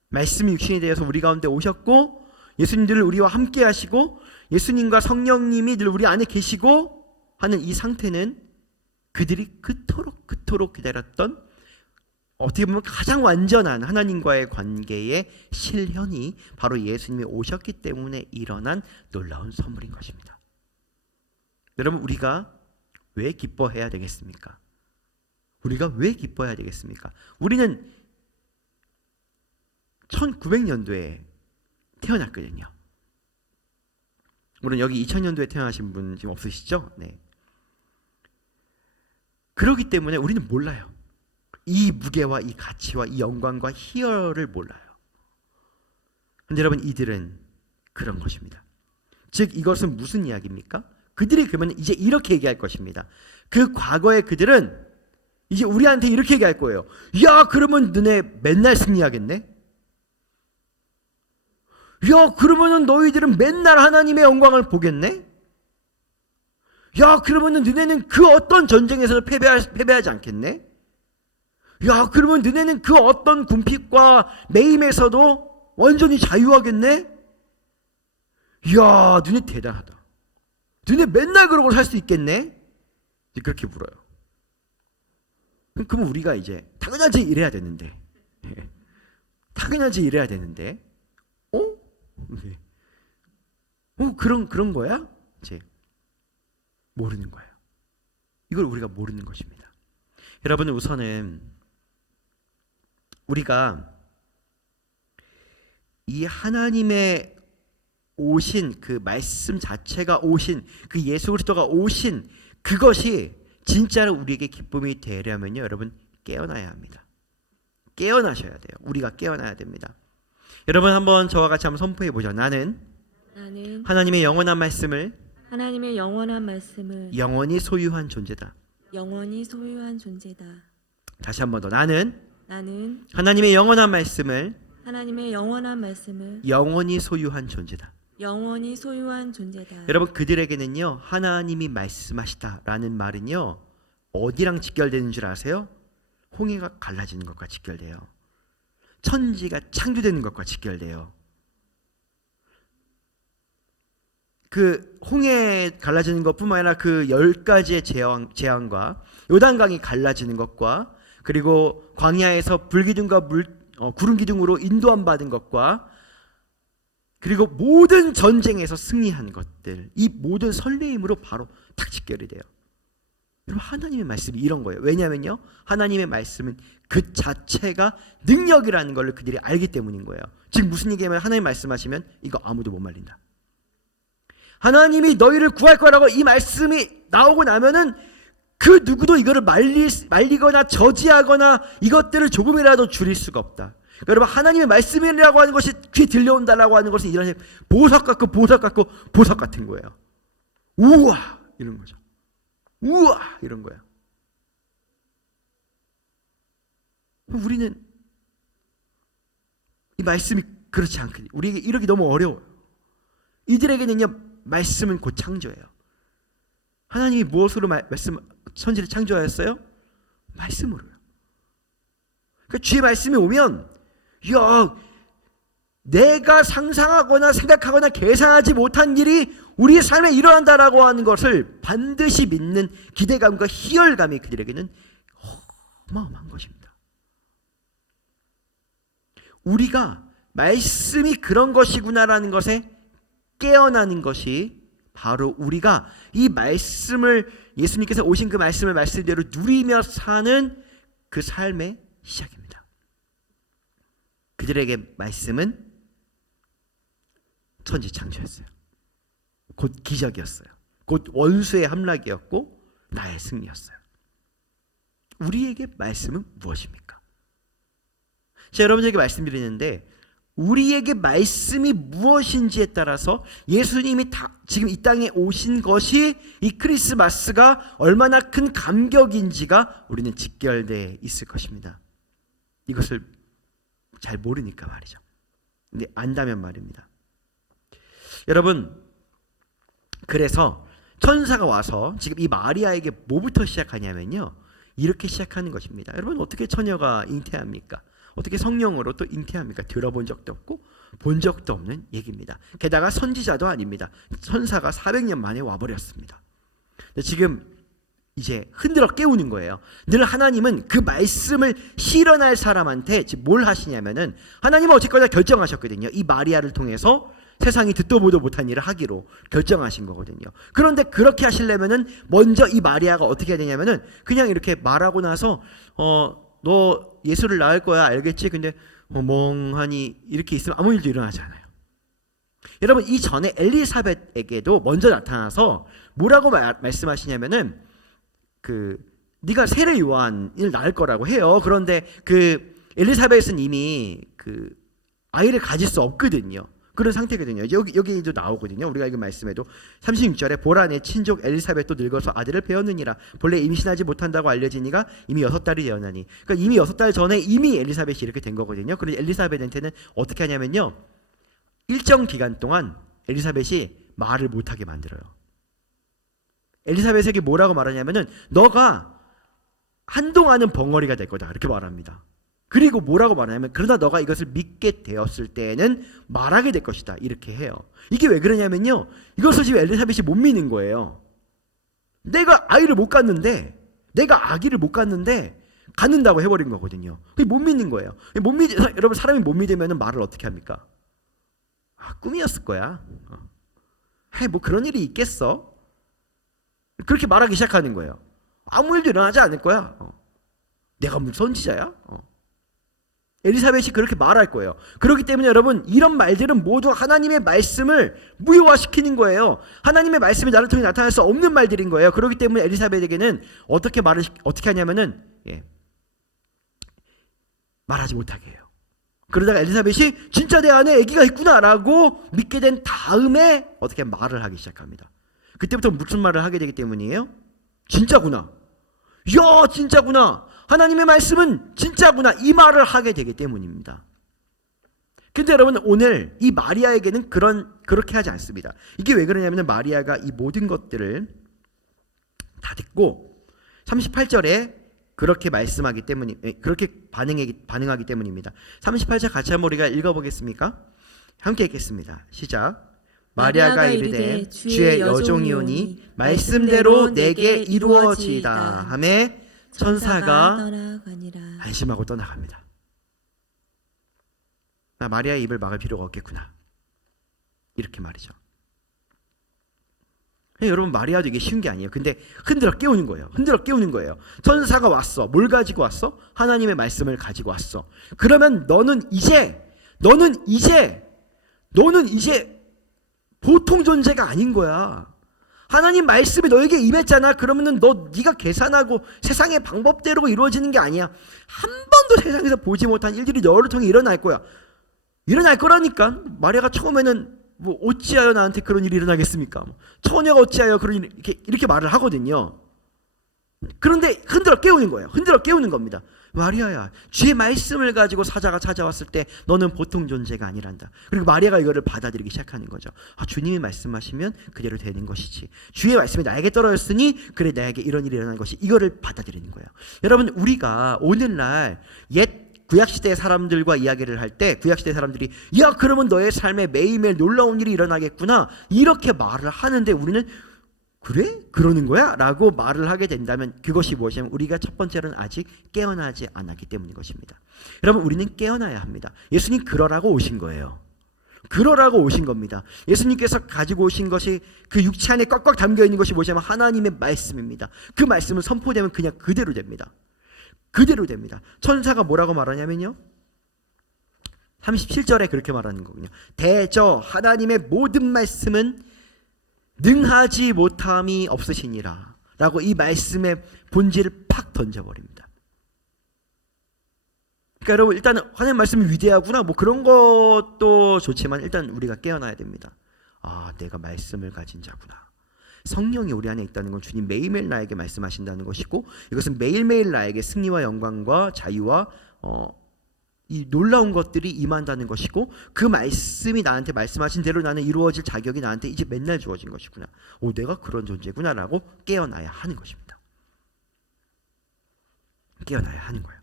말씀이 육신이 되어서 우리 가운데 오셨고, 예수님 늘 우리와 함께 하시고, 예수님과 성령님이 늘 우리 안에 계시고 하는 이 상태는 그들이 그토록 기다렸던, 어떻게 보면 가장 완전한 하나님과의 관계의 실현이 바로 예수님이 오셨기 때문에 일어난 놀라운 선물인 것입니다. 여러분, 우리가 왜 기뻐해야 되겠습니까? 우리가 왜 기뻐해야 되겠습니까? 우리는 1900년도에 태어났거든요. 물론 여기 2000년도에 태어나신 분 지금 없으시죠? 네. 그렇기 때문에 우리는 몰라요. 이 무게와 이 가치와 이 영광과 희열을 몰라요. 그런데 여러분, 이들은 그런 것입니다. 즉, 이것은 무슨 이야기입니까? 그들이 그러면 이제 이렇게 얘기할 것입니다. 그 과거의 그들은 이제 우리한테 이렇게 얘기할 거예요. 야, 그러면 너네 맨날 승리하겠네? 야, 그러면은 너희들은 맨날 하나님의 영광을 보겠네? 야, 그러면은 너네는 그 어떤 전쟁에서도 패배하지 않겠네? 야, 그러면 너네는 그 어떤 궁핍과 매임에서도 완전히 자유하겠네? 야, 너네 대단하다. 너네 맨날 그러고 살 수 있겠네? 그렇게 물어요. 그럼 우리가 이제 당연하지 이래야 되는데, 당연하지 이래야 되는데, 그런 거야? 이제 모르는 거예요. 이걸 우리가 모르는 것입니다. 여러분, 우선은 우리가 이 하나님의 오신 그 말씀 자체가 오신 그 예수 그리스도가 오신 그것이 진짜로 우리에게 기쁨이 되려면요, 여러분, 깨어나야 합니다. 깨어나셔야 돼요. 우리가 깨어나야 됩니다. 여러분, 한번 저와 같이 한번 선포해 보죠. 나는 하나님의 영원한 말씀을 영원히 소유한 존재다. 영원히 소유한 존재다. 다시 한번 더. 나는 하나님의 영원한 말씀을 영원히 소유한 존재다. 영원히 소유한 존재다. 여러분, 그들에게는요, 하나님이 말씀하시다라는 말은요, 어디랑 직결되는 줄 아세요? 홍해가 갈라지는 것과 직결돼요. 천지가 창조되는 것과 직결돼요. 그 홍해 갈라지는 것뿐만 아니라 그 10가지의 재앙과 요단강이 갈라지는 것과, 그리고 광야에서 불기둥과 구름 기둥으로 인도함 받은 것과, 그리고 모든 전쟁에서 승리한 것들, 이 모든 설레임으로 바로 탁 직결이 돼요. 여러분, 하나님의 말씀이 이런 거예요. 왜냐하면요, 하나님의 말씀은 그 자체가 능력이라는 걸 그들이 알기 때문인 거예요. 지금 무슨 얘기냐면, 하나님 말씀하시면 이거 아무도 못 말린다. 하나님이 너희를 구할 거라고 이 말씀이 나오고 나면은 그 누구도 이거를 말리거나 저지하거나 이것들을 조금이라도 줄일 수가 없다. 여러분, 하나님의 말씀이라고 하는 것이 귀에 들려온다라고 하는 것은 이런 보석 같고 보석 같고 보석 같은 거예요. 우와 이런 거죠. 우와 이런 거예요. 우리는 이 말씀이 그렇지 않거든요. 우리에게 이러기 너무 어려워요. 이들에게는요, 말씀은 곧 창조예요. 하나님이 무엇으로 천지를 창조하였어요? 말씀으로요. 그러니까 주의 말씀이 오면, 야, 내가 상상하거나 생각하거나 계산하지 못한 일이 우리의 삶에 일어난다라고 하는 것을 반드시 믿는 기대감과 희열감이 그들에게는 어마어마한 것입니다. 우리가 말씀이 그런 것이구나라는 것에 깨어나는 것이 바로 우리가 이 말씀을, 예수님께서 오신 그 말씀을 말씀대로 누리며 사는 그 삶의 시작입니다. 그들에게 말씀은 천지창조였어요. 곧 기적이었어요. 곧 원수의 함락이었고 나의 승리였어요. 우리에게 말씀은 무엇입니까? 제가 여러분에게 말씀드리는데, 우리에게 말씀이 무엇인지에 따라서 예수님이 지금 이 땅에 오신 것이, 이 크리스마스가 얼마나 큰 감격인지가 우리는 직결되어 있을 것입니다. 이것을 잘 모르니까 말이죠. 근데 안다면 말입니다. 여러분, 그래서 천사가 와서 지금 이 마리아에게 뭐부터 시작하냐면요, 이렇게 시작하는 것입니다. 여러분, 어떻게 처녀가 잉태합니까? 어떻게 성령으로 또 잉태합니까? 들어본 적도 없고 본 적도 없는 얘기입니다. 게다가 선지자도 아닙니다. 천사가 400년 만에 와버렸습니다. 지금 이제 흔들어 깨우는 거예요. 늘 하나님은 그 말씀을 실현할 사람한테 지금 뭘 하시냐면은, 하나님은 어쨌거나 결정하셨거든요. 이 마리아를 통해서 세상이 듣도 보도 못한 일을 하기로 결정하신 거거든요. 그런데 그렇게 하시려면은 먼저 이 마리아가 어떻게 해야 되냐면은, 그냥 이렇게 말하고 나서 너 예수를 낳을 거야, 알겠지? 근데 멍하니 이렇게 있으면 아무 일도 일어나지 않아요. 여러분, 이 전에 엘리사벳에게도 먼저 나타나서 뭐라고 말씀하시냐면은, 네가 세례 요한을 낳을 거라고 해요. 그런데 그 엘리사벳은 이미 그 아이를 가질 수 없거든요. 그런 상태거든요. 여기도 나오거든요. 우리가 읽은 말씀에도 36절에 보라, 내 친족 엘리사벳도 늙어서 아들을 배었느니라. 본래 임신하지 못한다고 알려지니가 이미 6달이 되었나니. 그러니까 이미 6달 전에 이미 엘리사벳이 이렇게 된 거거든요. 그런데 엘리사벳한테는 어떻게 하냐면요, 일정 기간 동안 엘리사벳이 말을 못하게 만들어요. 엘리사벳에게 뭐라고 말하냐면은, 너가 한동안은 벙어리가 될 거다, 이렇게 말합니다. 그리고 뭐라고 말하냐면, 그러나 너가 이것을 믿게 되었을 때에는 말하게 될 것이다, 이렇게 해요. 이게 왜 그러냐면요, 이것을 지금 엘리사벳이 못 믿는 거예요. 내가 아이를 못 갖는데, 내가 아기를 못 갖는데 갖는다고 해버린 거거든요. 그게 못 믿는 거예요. 여러분, 사람이 못 믿으면 말을 어떻게 합니까? 꿈이었을 거야. 뭐 그런 일이 있겠어? 그렇게 말하기 시작하는 거예요. 아무 일도 일어나지 않을 거야. 내가 무슨 선지자야? 엘리사벳이 그렇게 말할 거예요. 그렇기 때문에 여러분, 이런 말들은 모두 하나님의 말씀을 무효화시키는 거예요. 하나님의 말씀이 나를 통해 나타날 수 없는 말들인 거예요. 그렇기 때문에 엘리사벳에게는 어떻게 하냐면은, 말하지 못하게 해요. 그러다가 엘리사벳이 진짜 내 안에 아기가 있구나라고 믿게 된 다음에 어떻게 말을 하기 시작합니다. 그때부터 무슨 말을 하게 되기 때문이에요? 진짜구나. 야, 진짜구나. 하나님의 말씀은 진짜구나. 이 말을 하게 되기 때문입니다. 근데 여러분, 오늘 이 마리아에게는 그렇게 하지 않습니다. 이게 왜 그러냐면, 마리아가 이 모든 것들을 다 듣고 38절에 그렇게 말씀하기 때문이, 그렇게 반응하기 때문입니다. 38절 같이 한번 우리가 읽어보겠습니까? 함께 읽겠습니다. 시작. 마리아가 이르되 주의 여종이오니 말씀대로 내게 이루어지이다 하매 천사가 떠나가니라. 안심하고 떠나갑니다. 나 마리아의 입을 막을 필요가 없겠구나. 이렇게 말이죠. 여러분 마리아도 이게 쉬운 게 아니에요. 근데 흔들어 깨우는 거예요. 흔들어 깨우는 거예요. 천사가 왔어. 뭘 가지고 왔어? 하나님의 말씀을 가지고 왔어. 그러면 너는 이제 보통 존재가 아닌 거야. 하나님 말씀이 너에게 임했잖아. 그러면은 네가 계산하고 세상의 방법대로 이루어지는 게 아니야. 한 번도 세상에서 보지 못한 일들이 너를 통해 일어날 거야. 일어날 거라니까. 마리아가 처음에는 어찌하여 나한테 그런 일이 일어나겠습니까? 처녀가 어찌하여 그런 일 이렇게 말을 하거든요. 그런데 흔들어 깨우는 거예요. 흔들어 깨우는 겁니다. 마리아야, 주의 말씀을 가지고 사자가 찾아왔을 때 너는 보통 존재가 아니란다. 그리고 마리아가 이거를 받아들이기 시작하는 거죠. 주님이 말씀하시면 그대로 되는 것이지. 주의 말씀이 나에게 떨어졌으니 그래 나에게 이런 일이 일어난 것이, 이거를 받아들이는 거예요. 여러분, 우리가 오늘날 옛 구약시대 사람들과 이야기를 할 때 구약시대 사람들이 야 그러면 너의 삶에 매일매일 놀라운 일이 일어나겠구나 이렇게 말을 하는데 우리는 그래? 그러는 거야? 라고 말을 하게 된다면 그것이 무엇이냐면 우리가 첫 번째로는 아직 깨어나지 않았기 때문인 것입니다. 여러분, 우리는 깨어나야 합니다. 예수님 그러라고 오신 거예요. 그러라고 오신 겁니다. 예수님께서 가지고 오신 것이 그 육체 안에 꽉꽉 담겨 있는 것이 무엇이냐면 하나님의 말씀입니다. 그 말씀은 선포되면 그냥 그대로 됩니다. 그대로 됩니다. 천사가 뭐라고 말하냐면요, 37절에 그렇게 말하는 거군요. 대저 하나님의 모든 말씀은 능하지 못함이 없으시니라 라고 이 말씀의 본질을 팍 던져버립니다. 그러니까 여러분, 일단 하나님 말씀이 위대하구나 그런 것도 좋지만 일단 우리가 깨어나야 됩니다. 내가 말씀을 가진 자구나. 성령이 우리 안에 있다는 건 주님 매일매일 나에게 말씀하신다는 것이고, 이것은 매일매일 나에게 승리와 영광과 자유와 이 놀라운 것들이 임한다는 것이고, 그 말씀이 나한테 말씀하신 대로 나는 이루어질 자격이 나한테 이제 맨날 주어진 것이구나. 내가 그런 존재구나 라고 깨어나야 하는 것입니다. 깨어나야 하는 거예요.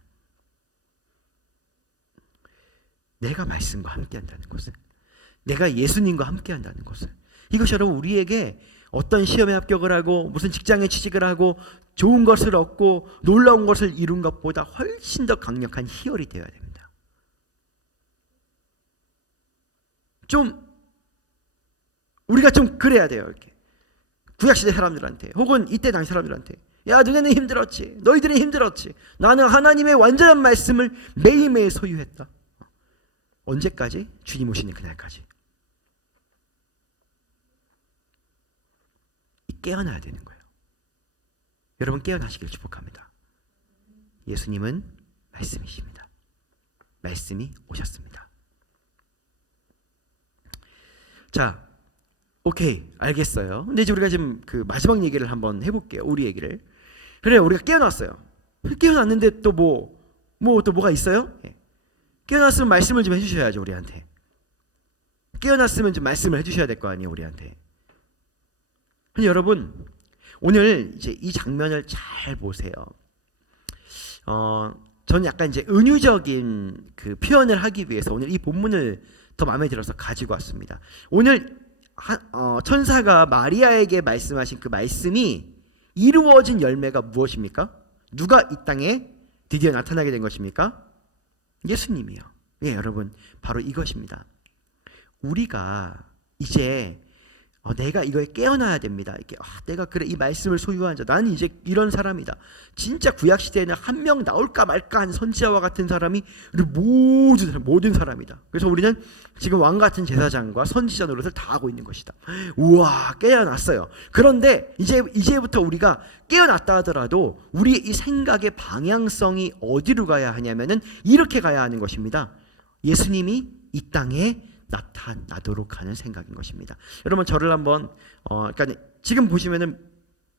내가 말씀과 함께한다는 것을, 내가 예수님과 함께한다는 것을, 이것이 여러분 우리에게 어떤 시험에 합격을 하고 무슨 직장에 취직을 하고 좋은 것을 얻고 놀라운 것을 이룬 것보다 훨씬 더 강력한 희열이 되어야 됩니다. 우리가 좀 그래야 돼요. 이렇게 구약시대 사람들한테 혹은 이때 당시 사람들한테, 야 너네는 힘들었지, 너희들이 힘들었지, 나는 하나님의 완전한 말씀을 매일매일 소유했다. 언제까지? 주님 오시는 그날까지. 깨어나야 되는 거예요. 여러분, 깨어나시길 축복합니다. 예수님은 말씀이십니다. 말씀이 오셨습니다. 자, 오케이, 알겠어요. 근데 이제 우리가 지금 그 마지막 얘기를 한번 해볼게요. 우리 얘기를. 그래요, 우리가 깨어났어요. 깨어났는데 또 뭐가 있어요? 깨어났으면 말씀을 좀 해주셔야죠, 우리한테. 깨어났으면 좀 말씀을 해주셔야 될 거 아니에요, 우리한테. 근데 여러분, 오늘 이제 이 장면을 잘 보세요. 저는 약간 이제 은유적인 그 표현을 하기 위해서 오늘 이 본문을 더 마음에 들어서 가지고 왔습니다. 오늘 천사가 마리아에게 말씀하신 그 말씀이 이루어진 열매가 무엇입니까? 누가 이 땅에 드디어 나타나게 된 것입니까? 예수님이요. 예, 여러분, 바로 이것입니다. 우리가 이제 내가 이거에 깨어나야 됩니다. 이렇게 내가 그래 이 말씀을 소유한 자, 나는 이제 이런 사람이다. 진짜 구약 시대에는 한 명 나올까 말까 한 선지자와 같은 사람이 우리 모든 사람이다. 그래서 우리는 지금 왕 같은 제사장과 선지자 노릇을 다 하고 있는 것이다. 우와, 깨어났어요. 그런데 이제부터 우리가 깨어났다 하더라도 우리의 이 생각의 방향성이 어디로 가야 하냐면은 이렇게 가야 하는 것입니다. 예수님이 이 땅에 나타나도록 하는 생각인 것입니다. 여러분, 저를 한번 그러니까 지금 보시면은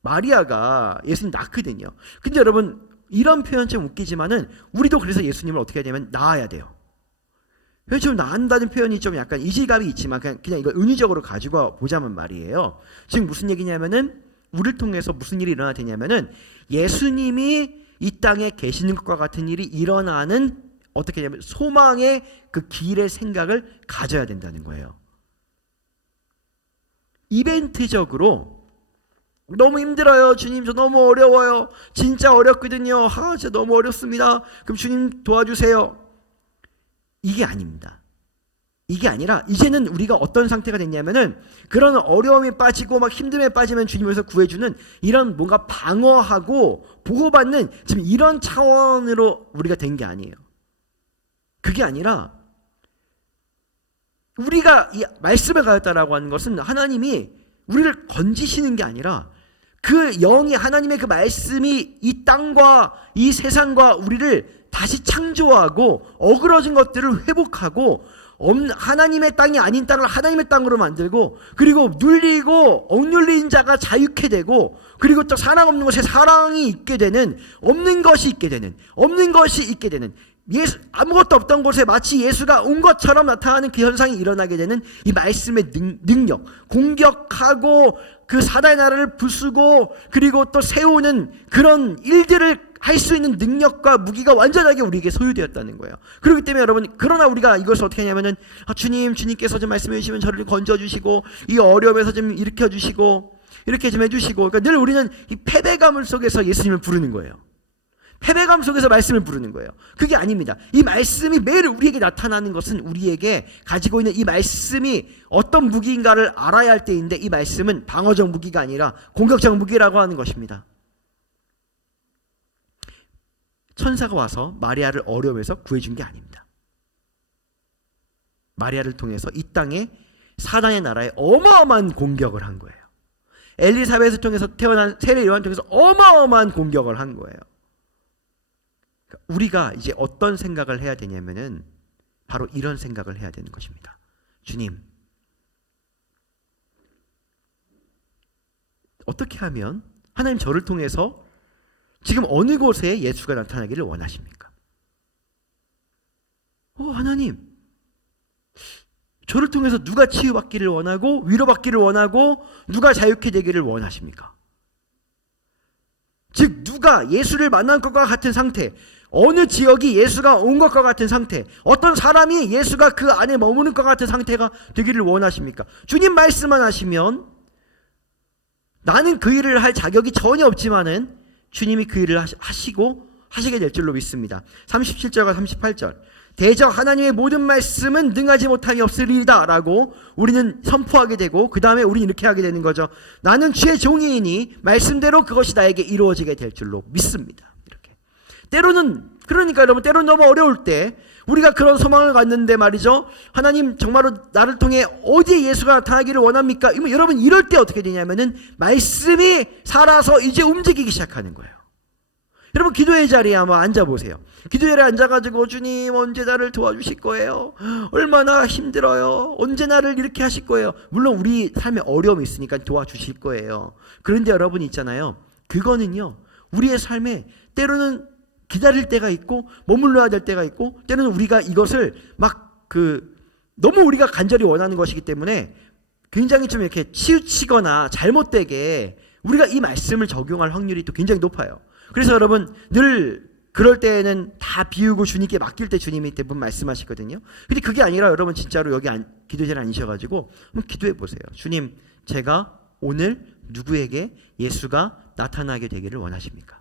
마리아가 예수님 낳거든요. 근데 여러분, 이런 표현 좀 웃기지만은 우리도 그래서 예수님을 어떻게 해야 되면 낳아야 돼요. 좀 낳는다는 표현이 좀 약간 이질감이 있지만 그냥 이걸 은유적으로 가지고 보자면 말이에요. 지금 무슨 얘기냐면은 우리를 통해서 무슨 일이 일어나야 되냐면은 예수님이 이 땅에 계시는 것과 같은 일이 일어나는, 어떻게 하냐면 소망의 그 길의 생각을 가져야 된다는 거예요. 이벤트적으로 너무 힘들어요, 주님 저 너무 어려워요, 진짜 어렵거든요, 진짜 너무 어렵습니다, 그럼 주님 도와주세요, 이게 아닙니다. 이게 아니라 이제는 우리가 어떤 상태가 됐냐면은 그런 어려움에 빠지고 막 힘듦에 빠지면 주님에서 구해주는 이런 뭔가 방어하고 보호받는 지금 이런 차원으로 우리가 된 게 아니에요. 그게 아니라 우리가 이 말씀을 가졌다라고 하는 것은 하나님이 우리를 건지시는 게 아니라 그 영이 하나님의 그 말씀이 이 땅과 이 세상과 우리를 다시 창조하고 어그러진 것들을 회복하고 하나님의 땅이 아닌 땅을 하나님의 땅으로 만들고 그리고 눌리고 억눌린 자가 자유케 되고 그리고 또 사랑 없는 것에 사랑이 있게 되는 없는 것이 있게 되는 아무것도 없던 곳에 마치 예수가 온 것처럼 나타나는 그 현상이 일어나게 되는 이 말씀의 능력, 공격하고 그 사단의 나라를 부수고 그리고 또 세우는 그런 일들을 할 수 있는 능력과 무기가 완전하게 우리에게 소유되었다는 거예요. 그렇기 때문에 여러분, 그러나 우리가 이것을 어떻게 하냐면은 주님께서 좀 말씀해 주시면 저를 건져주시고 이 어려움에서 좀 일으켜주시고 이렇게 좀 해주시고, 그러니까 늘 우리는 이 패배감 속에서 예수님을 부르는 거예요. 패배감 속에서 말씀을 부르는 거예요. 그게 아닙니다. 이 말씀이 매일 우리에게 나타나는 것은 우리에게 가지고 있는 이 말씀이 어떤 무기인가를 알아야 할 때인데, 이 말씀은 방어적 무기가 아니라 공격적 무기라고 하는 것입니다. 천사가 와서 마리아를 어려움에서 구해준 게 아닙니다. 마리아를 통해서 이 땅에 사단의 나라에 어마어마한 공격을 한 거예요. 엘리사벳을 통해서 태어난 세례 요한을 통해서 어마어마한 공격을 한 거예요. 우리가 이제 어떤 생각을 해야 되냐면은 바로 이런 생각을 해야 되는 것입니다. 주님, 어떻게 하면 하나님 저를 통해서 지금 어느 곳에 예수가 나타나기를 원하십니까? 하나님, 저를 통해서 누가 치유받기를 원하고 위로받기를 원하고 누가 자유케 되기를 원하십니까? 즉 누가 예수를 만난 것과 같은 상태, 어느 지역이 예수가 온 것과 같은 상태, 어떤 사람이 예수가 그 안에 머무는 것과 같은 상태가 되기를 원하십니까? 주님 말씀만 하시면 나는 그 일을 할 자격이 전혀 없지만은 주님이 그 일을 하시게 될 줄로 믿습니다. 37절과 38절, 대저 하나님의 모든 말씀은 능하지 못함이 없으리이다 라고 우리는 선포하게 되고, 그 다음에 우리는 이렇게 하게 되는 거죠. 나는 주의 종이이니 말씀대로 그것이 나에게 이루어지게 될 줄로 믿습니다. 이렇게. 그러니까 여러분, 때로는 너무 어려울 때 우리가 그런 소망을 갖는데 말이죠, 하나님 정말로 나를 통해 어디에 예수가 나타나기를 원합니까? 여러분, 이럴 때 어떻게 되냐면은 말씀이 살아서 이제 움직이기 시작하는 거예요. 여러분, 기도의 자리에 한번 앉아보세요. 기도의 자리에 앉아가지고 주님 언제 나를 도와주실 거예요? 얼마나 힘들어요? 언제 나를 이렇게 하실 거예요? 물론 우리 삶에 어려움이 있으니까 도와주실 거예요. 그런데 여러분 있잖아요, 그거는요 우리의 삶에 때로는 기다릴 때가 있고 머물러야 될 때가 있고, 때로는 우리가 이것을 너무 우리가 간절히 원하는 것이기 때문에 굉장히 좀 이렇게 치우치거나 잘못되게 우리가 이 말씀을 적용할 확률이 또 굉장히 높아요. 그래서 여러분, 늘 그럴 때에는 다 비우고 주님께 맡길 때 주님이 대부분 말씀하시거든요. 근데 그게 아니라 여러분 진짜로 여기 기도실에 앉으셔가지고 한번 기도해 보세요. 주님, 제가 오늘 누구에게 예수가 나타나게 되기를 원하십니까?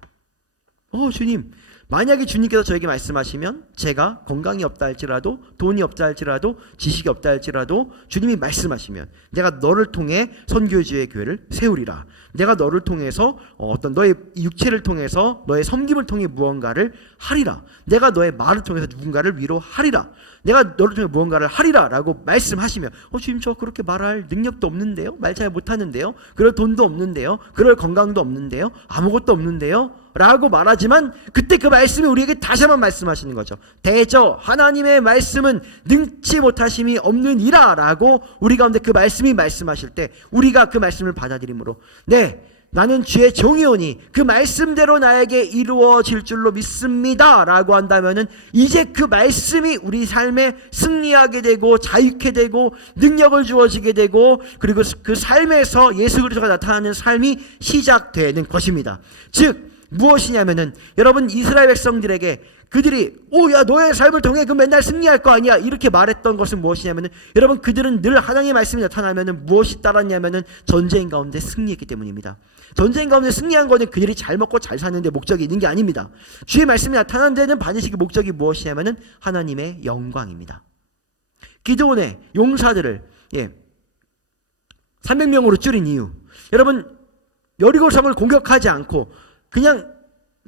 주님, 만약에 주님께서 저에게 말씀하시면 제가 건강이 없다 할지라도, 돈이 없다 할지라도, 지식이 없다 할지라도 주님이 말씀하시면 내가 너를 통해 선교지의 교회를 세우리라. 내가 너를 통해서 어떤 너의 육체를 통해서 너의 섬김을 통해 무언가를 하리라. 내가 너의 말을 통해서 누군가를 위로하리라. 내가 너를 통해 무언가를 하리라 라고 말씀하시면 주님, 저 그렇게 말할 능력도 없는데요, 말 잘 못하는데요, 그럴 돈도 없는데요, 그럴 건강도 없는데요, 아무것도 없는데요 라고 말하지만, 그때 그 말씀이 우리에게 다시 한번 말씀하시는 거죠. 대저 하나님의 말씀은 능치 못하심이 없느니라 라고 우리 가운데 그 말씀이 말씀하실 때 우리가 그 말씀을 받아들임으로, 네, 나는 주의 종이오니 그 말씀대로 나에게 이루어질 줄로 믿습니다 라고 한다면은 이제 그 말씀이 우리 삶에 승리하게 되고 자유케 되고 능력을 주어지게 되고, 그리고 그 삶에서 예수 그리스도가 나타나는 삶이 시작되는 것입니다. 즉 무엇이냐면은, 여러분 이스라엘 백성들에게 그들이 야 너의 삶을 통해 그 맨날 승리할 거 아니야 이렇게 말했던 것은 무엇이냐면은, 여러분 그들은 늘 하나님의 말씀이 나타나면은 무엇이 따랐냐면은 전쟁 가운데 승리했기 때문입니다. 전쟁 가운데 승리한 거는 그들이 잘 먹고 잘 사는데 목적이 있는 게 아닙니다. 주의 말씀이 나타난 데는 반드시 그 목적이 무엇이냐면은 하나님의 영광입니다. 기드온의 용사들을 300명으로 줄인 이유, 여러분 여리고성을 공격하지 않고 그냥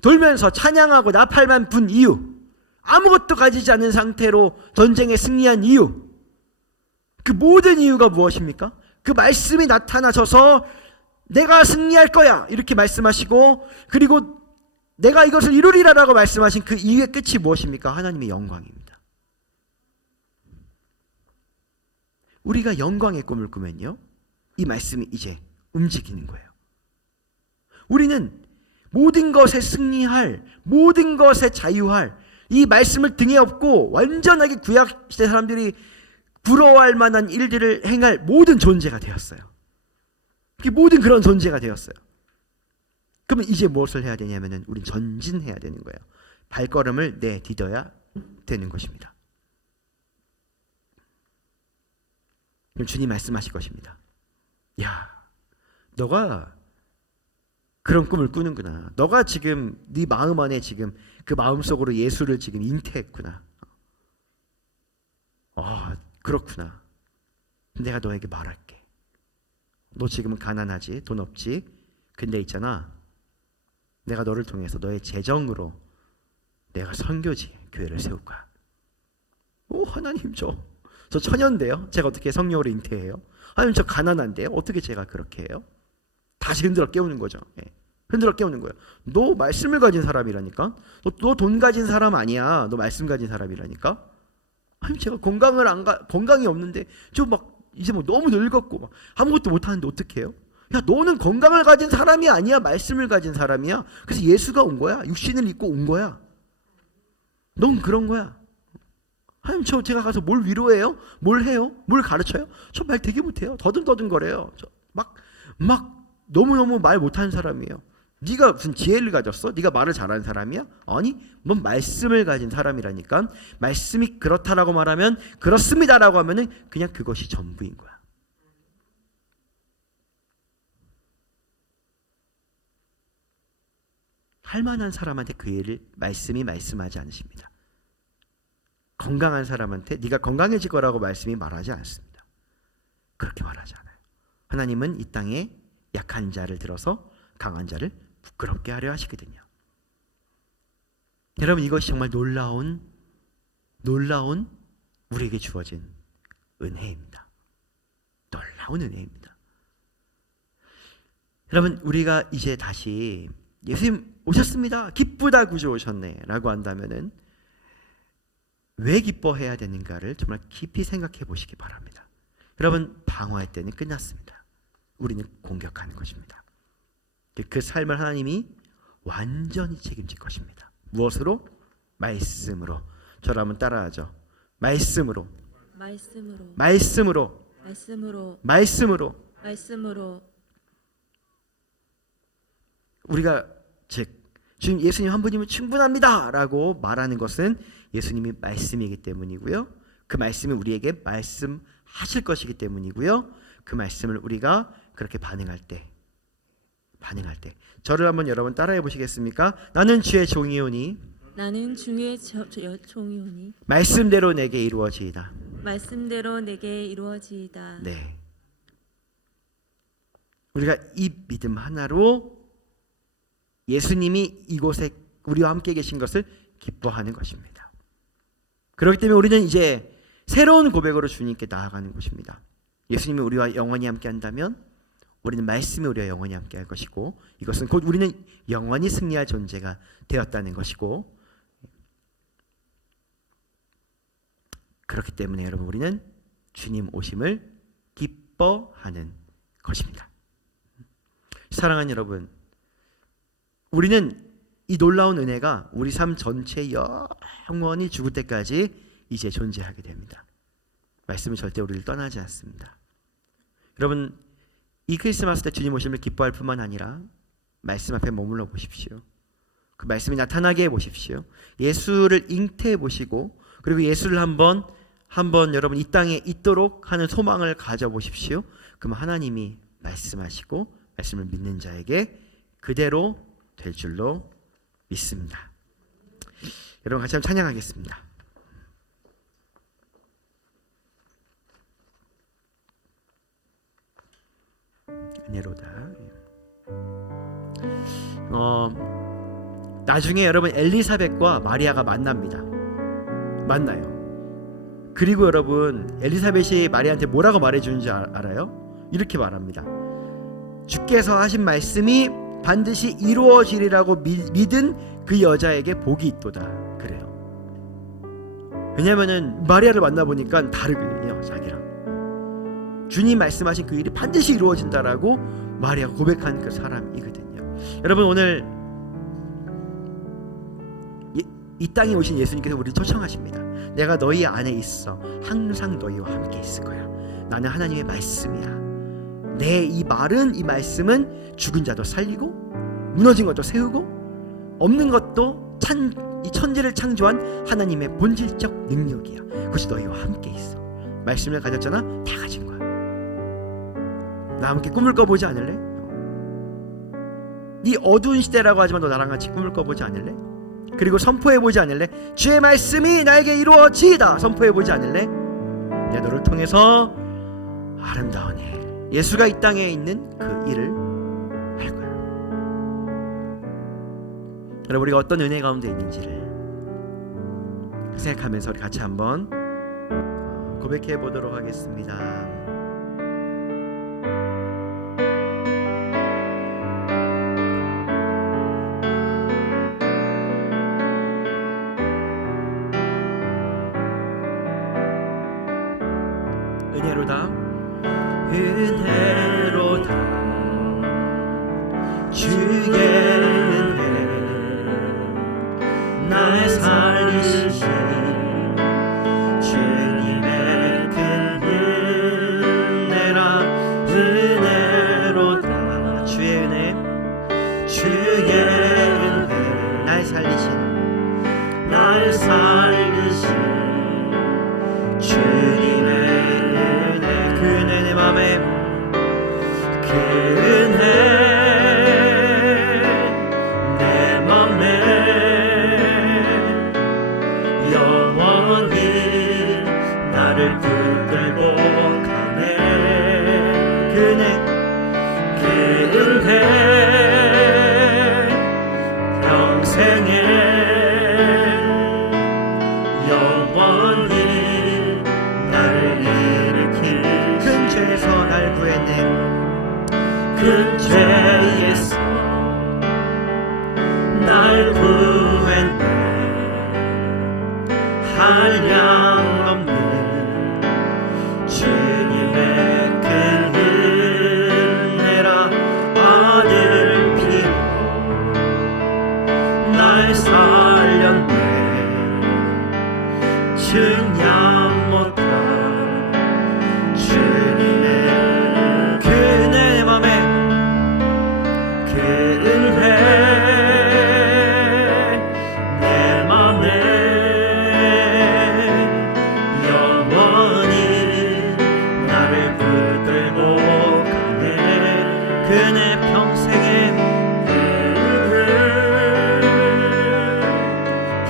돌면서 찬양하고 나팔만 분 이유, 아무것도 가지지 않은 상태로 전쟁에 승리한 이유, 그 모든 이유가 무엇입니까? 그 말씀이 나타나셔서 내가 승리할 거야 이렇게 말씀하시고, 그리고 내가 이것을 이루리라라고 말씀하신 그 이유의 끝이 무엇입니까? 하나님의 영광입니다. 우리가 영광의 꿈을 꾸면요, 이 말씀이 이제 움직이는 거예요. 우리는 모든 것에 승리할, 모든 것에 자유할 이 말씀을 등에 업고 완전하게 구약시대 사람들이 부러워할 만한 일들을 행할 모든 존재가 되었어요. 모든 그런 존재가 되었어요. 그러면 이제 무엇을 해야 되냐면은 우린 전진해야 되는 거예요. 발걸음을 내딛어야 되는 것입니다. 그럼 주님 말씀하실 것입니다. 야, 너가 그런 꿈을 꾸는구나. 너가 지금 네 마음 안에 지금 그 마음속으로 예수를 지금 잉태했구나. 그렇구나. 내가 너에게 말할게. 너 지금 가난하지, 돈 없지. 근데 있잖아, 내가 너를 통해서 너의 재정으로 내가 선교지 교회를 세울 거야. 오, 하나님 저 천연데요. 제가 어떻게 성령으로 잉태해요? 하나님 저 가난한데요. 어떻게 제가 그렇게 해요? 다시 흔들어 깨우는 거죠. 흔들어 깨우는 거예요. 너 말씀을 가진 사람이라니까. 너 돈 가진 사람 아니야. 너 말씀 가진 사람이라니까. 아니 제가 건강이 없는데 저 막 이제 뭐 너무 늙었고 막 아무것도 못 하는데 어떻게 해요? 야, 너는 건강을 가진 사람이 아니야. 말씀을 가진 사람이야. 그래서 예수가 온 거야. 육신을 입고 온 거야. 넌 그런 거야. 하나님 제가 가서 뭘 위로해요? 뭘 해요? 뭘 가르쳐요? 저 말 되게 못해요. 더듬더듬거려요. 막 너무너무 말 못하는 사람이에요. 네가 무슨 지혜를 가졌어? 네가 말을 잘하는 사람이야? 아니, 뭔 말씀을 가진 사람이라니까. 말씀이 그렇다라고 말하면, 그렇습니다라고 하면은 그냥 그것이 전부인 거야. 할 만한 사람한테 그 일을 말씀이 말씀하지 않으십니다. 건강한 사람한테 네가 건강해질 거라고 말씀이 말하지 않습니다. 그렇게 말하지 않아요. 하나님은 이 땅에 약한 자를 들어서 강한 자를 부끄럽게 하려 하시거든요. 여러분, 이것이 정말 놀라운 우리에게 주어진 은혜입니다. 놀라운 은혜입니다. 여러분, 우리가 이제 다시 예수님 오셨습니다. 기쁘다 구주 오셨네 라고 한다면은 왜 기뻐해야 되는가를 정말 깊이 생각해 보시기 바랍니다. 여러분, 방어할 때는 끝났습니다. 우리는 공격하는 것입니다. 그 삶을 하나님이 완전히 책임질 것입니다. 무엇으로? 말씀으로. 저를 한번 따라하죠. 말씀으로. 우리가 지금 예수님 한 분이면 충분합니다 라고 말하는 것은 예수님이 말씀이기 때문이고요. 그 말씀이 우리에게 말씀하실 것이기 때문이고요. 그 말씀을 우리가 그렇게 반응할 때 저를 한번 여러분 따라해 보시겠습니까? 나는 주의 종이오니 말씀대로 내게 이루어지이다. 네. 우리가 이 믿음 하나로 예수님이 이곳에 우리와 함께 계신 것을 기뻐하는 것입니다. 그렇기 때문에 우리는 이제 새로운 고백으로 주님께 나아가는 것입니다. 예수님이 우리와 영원히 함께 한다면 우리는 말씀이 우리와 영원히 함께 할 것이고, 이것은 곧 우리는 영원히 승리할 존재가 되었다는 것이고, 그렇기 때문에 여러분, 우리는 주님 오심을 기뻐하는 것입니다. 사랑하는 여러분, 우리는 이 놀라운 은혜가 우리 삶 전체에 영원히 죽을 때까지 이제 존재하게 됩니다. 말씀은 절대 우리를 떠나지 않습니다. 여러분, 이 크리스마스 때 주님 오심을 기뻐할 뿐만 아니라 말씀 앞에 머물러 보십시오. 그 말씀이 나타나게 해 보십시오. 예수를 잉태해 보시고, 그리고 예수를 한번 여러분 이 땅에 있도록 하는 소망을 가져 보십시오. 그럼 하나님이 말씀하시고 말씀을 믿는 자에게 그대로 될 줄로 믿습니다. 여러분, 같이 한번 찬양하겠습니다. 은혜로다. 나중에 여러분 엘리사벳과 마리아가 만나요. 그리고 여러분 엘리사벳이 마리아한테 뭐라고 말해주는지 알아요? 이렇게 말합니다. 주께서 하신 말씀이 반드시 이루어지리라고 믿은 그 여자에게 복이 있도다. 그래요. 왜냐면은 마리아를 만나보니까 다르거든요. 자기랑 주님 말씀하신 그 일이 반드시 이루어진다라고 마리아가 고백한 그 사람이거든요. 여러분 오늘 이 땅에 오신 예수님께서 우리를 초청하십니다. 내가 너희 안에 있어 항상 너희와 함께 있을 거야. 나는 하나님의 말씀이야. 내 이 말씀은 죽은 자도 살리고 무너진 것도 세우고 없는 것도 이 천지를 창조한 하나님의 본질적 능력이야. 그것이 너희와 함께 있어. 말씀을 가졌잖아. 다 가진 거야. 나와 함께 꿈을 꿔보지 않을래? 네 어두운 시대라고 하지만 너 나랑 같이 꿈을 꿔보지 않을래? 그리고 선포해보지 않을래? 주의 말씀이 나에게 이루어지이다. 선포해보지 않을래? 내 너를 통해서 아름다운 일, 예수가 이 땅에 있는 그 일을 할 거야. 여러분 우리가 어떤 은혜 가운데 있는지를 생각하면서 우리 같이 한번 고백해 보도록 하겠습니다. 은혜로다 주의 은혜 날 살리시니 주님의 큰 은혜라 은혜로다 주의 은혜 날 살리신 주님의 그 은혜 내 맘에 그 은혜 내 맘에 영원히 나를 붙들고 가네. 그 은혜 평생에 영원히 나를 일으킬 큰 죄에서 날 구했네. 큰 죄에서 날 구했네. 한량 없는 주님의 큰 은혜라 아들 피로 날 살렸네. 증량 못한 주님의 그 은혜 내 맘에 그 은혜 내 맘에 영원히 나를 붙들고 가네. 그 은혜 평생에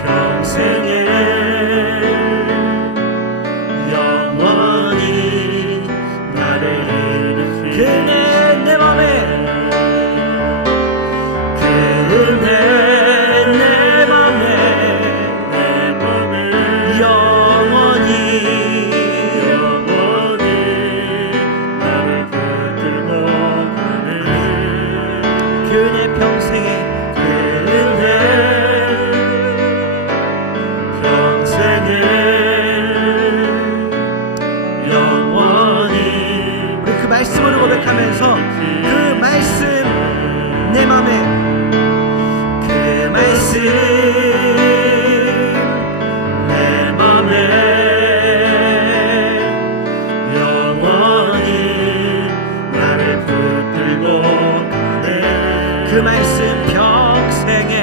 평생에 영원히 나를 일으킬 그 은혜 내 맘에 그 은혜 내 맘에 영원히 나를 붙들고 가네. 그 은혜 평생에 그 은혜 평생에 영원히 우리 그 말씀으로 고백하면서 그 말씀 내 맘에 그 말씀 내 맘에 영원히 나를 붙들고 가네. 그 말씀 평생에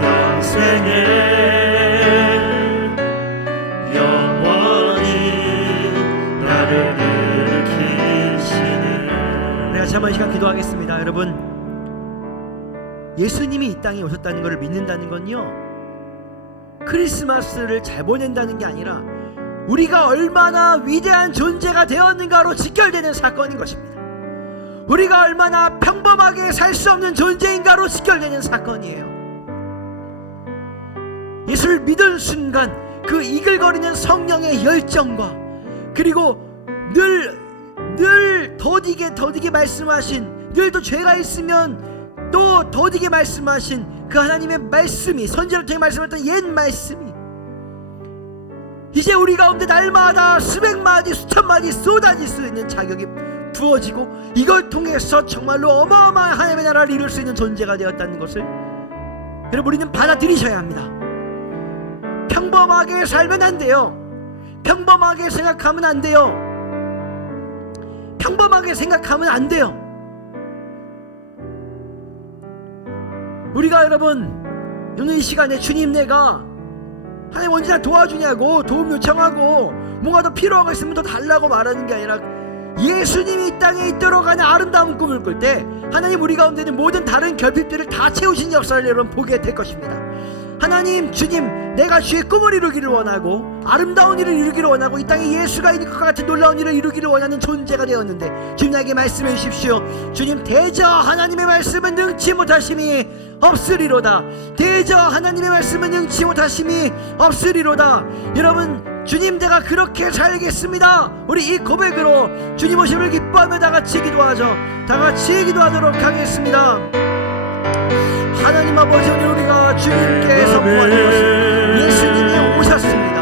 평생에 영원히 나를 일으키시네. 우리 같이 한번 시간 기도하겠습니다. 여러분 예수님이 이 땅에 오셨다는 것을 믿는다는 건요 크리스마스를 잘 보낸다는 게 아니라 우리가 얼마나 위대한 존재가 되었는가로 직결되는 사건인 것입니다. 우리가 얼마나 평범하게 살 수 없는 존재인가로 직결되는 사건이에요. 예수를 믿은 순간 그 이글거리는 성령의 열정과 그리고 늘 더디게 말씀하신, 늘도 죄가 있으면 또 더디게 말씀하신 그 하나님의 말씀이, 선지자를 통해 말씀했던 옛 말씀이 이제 우리 가운데 날마다 수백 마디 수천 마디 쏟아질 수 있는 자격이 부어지고 이걸 통해서 정말로 어마어마한 하나님의 나라를 이룰 수 있는 존재가 되었다는 것을 여러분 우리는 받아들이셔야 합니다. 평범하게 살면 안 돼요. 평범하게 생각하면 안 돼요. 평범하게 생각하면 안 돼요. 우리가 여러분 오늘 이 시간에 주님, 내가 하나님 언제나 도와주냐고 도움 요청하고 뭔가 더 필요한 거 있으면 더 달라고 말하는 게 아니라 예수님이 이 땅에 있도록 하는 아름다운 꿈을 꿀 때 하나님 우리 가운데 있는 모든 다른 결핍들을 다 채우신 역사를 여러분 보게 될 것입니다. 하나님, 주님, 내가 주의 꿈을 이루기를 원하고 아름다운 일을 이루기를 원하고 이 땅에 예수가 있는 것과 같은 놀라운 일을 이루기를 원하는 존재가 되었는데 주님 나에게 말씀해 주십시오. 주님, 대저 하나님의 말씀은 능치 못하심이 없으리로다. 대저 하나님의 말씀은 능치 못하심이 없으리로다. 여러분, 주님, 내가 그렇게 살겠습니다. 우리 이 고백으로 주님 오심을 기뻐하며 다 같이 기도하죠. 다 같이 기도하도록 하겠습니다. 하나님 아버지, 오늘 우리가 주님께서 구하는 것은 예수님이 오셨습니다.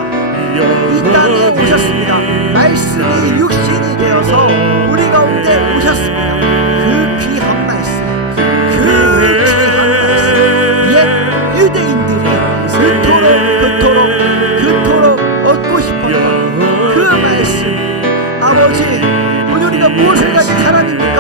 이 땅에 오셨습니다. 말씀이 육신이 되어서 우리 가운데 오셨습니다. 그 귀한 말씀, 그 귀한 말씀, 옛 유대인들이 그토록 얻고 싶었던 그 말씀. 아버지, 오늘 우리가 무엇을 가진 사람입니까?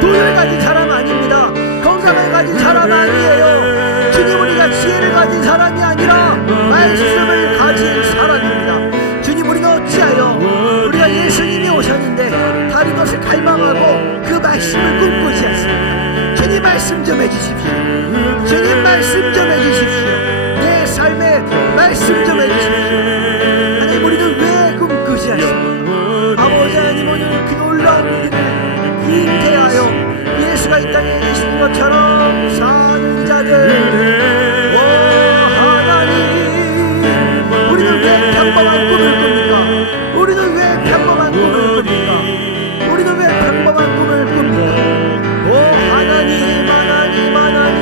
돈을 가진 사람 아닙니다. 건강을 가진 사람 아니에요. 주님, 우리가 지혜를 가진 사람이 아니라 말씀을 가진 사람입니다. 주님, 우리는 어찌하여 우리가 예수님이 오셨는데 다른 것을 갈망하고 그 말씀을 꿈꾸지 않습니까? 주님, 말씀 좀 해주십시오. 주님, 말씀 좀 해주십시오. 내 삶에 말씀 좀 해주십시오. 하나님, 우리는 왜 꿈꾸지 않습니까? 아버지 하나님, 오늘 그 놀라운 일을 잉태하여 예수가 이 땅에 계신 것처럼 사는 자들, 오 하나님, 우리는 왜 평범한 꿈을 꿉니까? 우리는 왜 평범한 꿈을 꿉니까? 우리는 왜 평범한 꿈을 꿉니까? 오 하나님, 하나님, 하나님,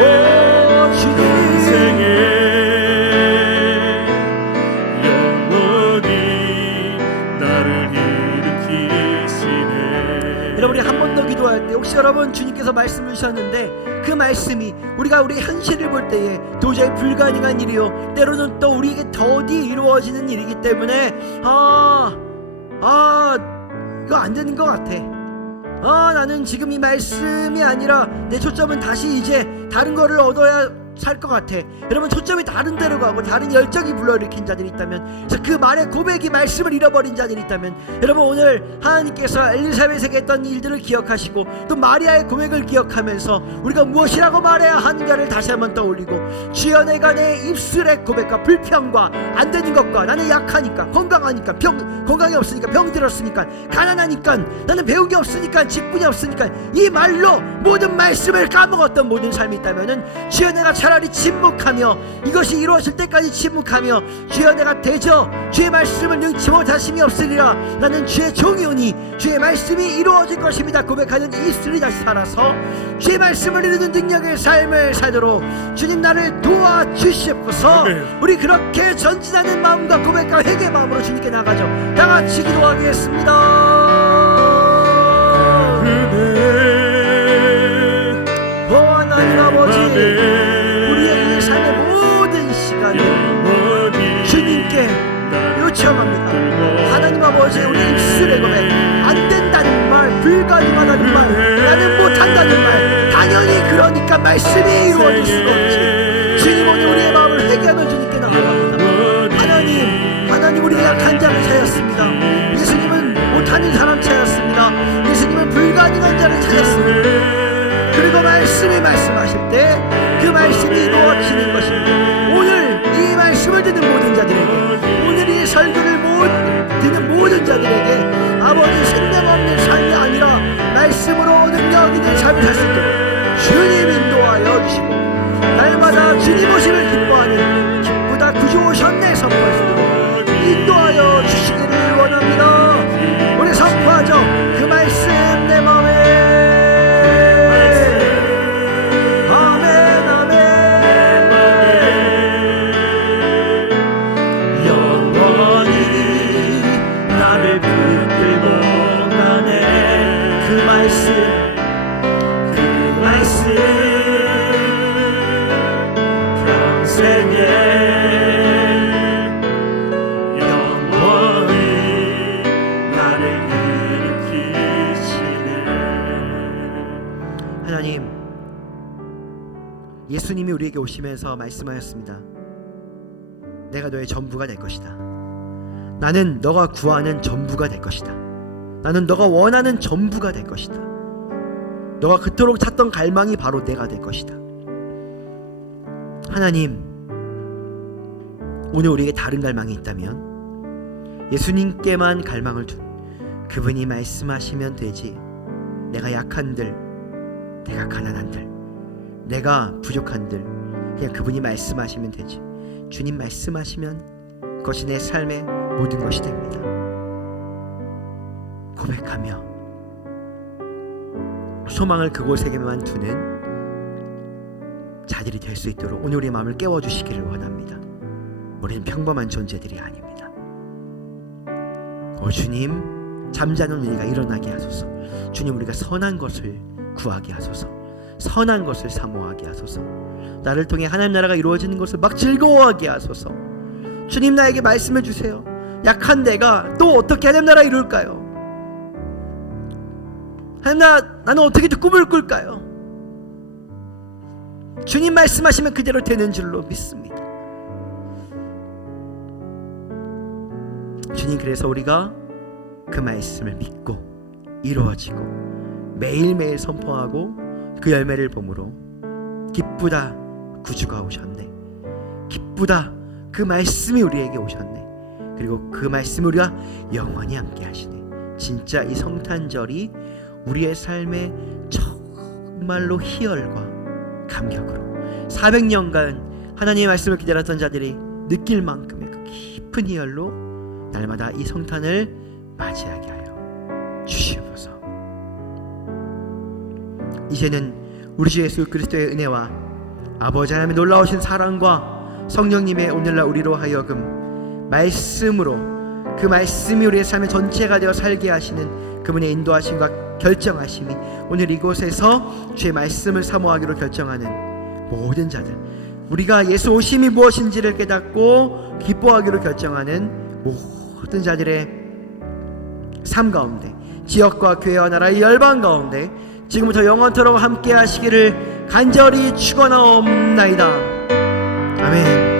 오 주님, 영원히 나를 일으키시네. 여러분, 우리 한 번 더 기도할 때 혹시 여러분 주님께서 말씀을 주셨는데 그 말씀이 우리가 우리 현실을 볼 때에 도저히 불가능한 일이요, 때로는 또 우리에게 더디 이루어지는 일이기 때문에 이거 안 되는 것 같아. 나는 지금 이 말씀이 아니라 내 초점은 다시 이제 다른 거를 얻어야 살 것 같아. 여러분, 초점이 다른 데로 가고 다른 열정이 불러일으킨 자들이 있다면, 그 말의 고백이 말씀을 잃어버린 자들이 있다면, 여러분 오늘 하나님께서 엘리사벳에게 했던 일들을 기억하시고 또 마리아의 고백을 기억하면서 우리가 무엇이라고 말해야 하는가를 다시 한번 떠올리고, 주여, 내가 내 입술의 고백과 불평과 안 되는 것과 나는 약하니까, 건강하니까, 건강이 없으니까, 병 들었으니까, 가난하니까, 나는 배운 게 없으니까, 직분이 없으니까, 이 말로 모든 말씀을 까먹었던 모든 삶이 있다면은 주여, 내가 차라리 침묵하며 이것이 이루어질 때까지 침묵하며, 주여, 내가 대저 주의 말씀을 능치 못하심이 없으리라. 나는 주의 종이오니 주의 말씀이 이루어질 것입니다 고백하는 입술이 다시 살아서 주의 말씀을 이루는 능력의 삶을 살도록 주님 나를 도와주시옵소서. 우리 그렇게 전진하는 마음과 고백과 회개의 마음으로 주님께 나가죠. 다같이 기도하겠습니다. 오 하나님 아버지, 우리의 이 삶의 모든 시간을 주님께 요청합니다. 하나님 아버지, 우리 입술의 고백, 안 된다는 말, 불가능하다는 말, 나는 못한다는 말, 당연히 그러니까 말씀이 이루어질 수가 없지. 주님, 오늘 우리의 마음을 회개하며 주님께 나아갑니다. 하나님, 우리 약한 자를 찾았습니다. 예수님은 못하는 사람 찾았습니다. 예수님은 불가능한 자를 찾았습니다. 그리고 말씀이 말씀하실 때 그 말씀이 이루어지는 것입니다. 오늘 이 말씀 예수님이 우리에게 오시면서 말씀하셨습니다. 내가 너의 전부가 될 것이다. 나는 너가 구하는 전부가 될 것이다. 나는 너가 원하는 전부가 될 것이다. 너가 그토록 찾던 갈망이 바로 내가 될 것이다. 하나님, 오늘 우리에게 다른 갈망이 있다면 예수님께만 갈망을 둔 그분이 말씀하시면 되지. 내가 약한들, 내가 가난한들, 내가 부족한들, 그냥 그분이 말씀하시면 되지. 주님 말씀하시면 그것이 내 삶의 모든 것이 됩니다. 고백하며 소망을 그곳에게만 두는 자들이 될 수 있도록 오늘 우리의 마음을 깨워주시기를 원합니다. 우리는 평범한 존재들이 아닙니다. 주님, 잠자는 우리가 일어나게 하소서. 주님, 우리가 선한 것을 구하게 하소서. 선한 것을 사모하게 하소서. 나를 통해 하나님 나라가 이루어지는 것을 막 즐거워하게 하소서. 주님, 나에게 말씀해 주세요. 약한 내가 또 어떻게 하나님 나라 이룰까요? 하나님 나는 어떻게 꿈을 꿀까요? 주님 말씀하시면 그대로 되는 줄로 믿습니다. 주님, 그래서 우리가 그 말씀을 믿고 이루어지고 매일매일 선포하고 그 열매를 보므로 기쁘다, 구주가 오셨네. 기쁘다, 그 말씀이 우리에게 오셨네. 그리고 그 말씀을 우리가 영원히 함께 하시네. 진짜 이 성탄절이 우리의 삶에 정말로 희열과 감격으로 400년간 하나님의 말씀을 기다렸던 자들이 느낄 만큼의 그 깊은 희열로 날마다 이 성탄을 맞이하게 하여 주시옵소서. 이제는 우리 주 예수 그리스도의 은혜와 아버지 하나님의 놀라우신 사랑과 성령님의 오늘날 우리로 하여금 말씀으로 그 말씀이 우리의 삶의 전체가 되어 살게 하시는 그분의 인도하심과 결정하심이 오늘 이곳에서 주의 말씀을 사모하기로 결정하는 모든 자들, 우리가 예수 오심이 무엇인지를 깨닫고 기뻐하기로 결정하는 모든 자들의 삶 가운데, 지역과 교회와 나라의 열방 가운데 지금부터 영원토록 함께 하시기를 간절히 축원하옵나이다. 아멘.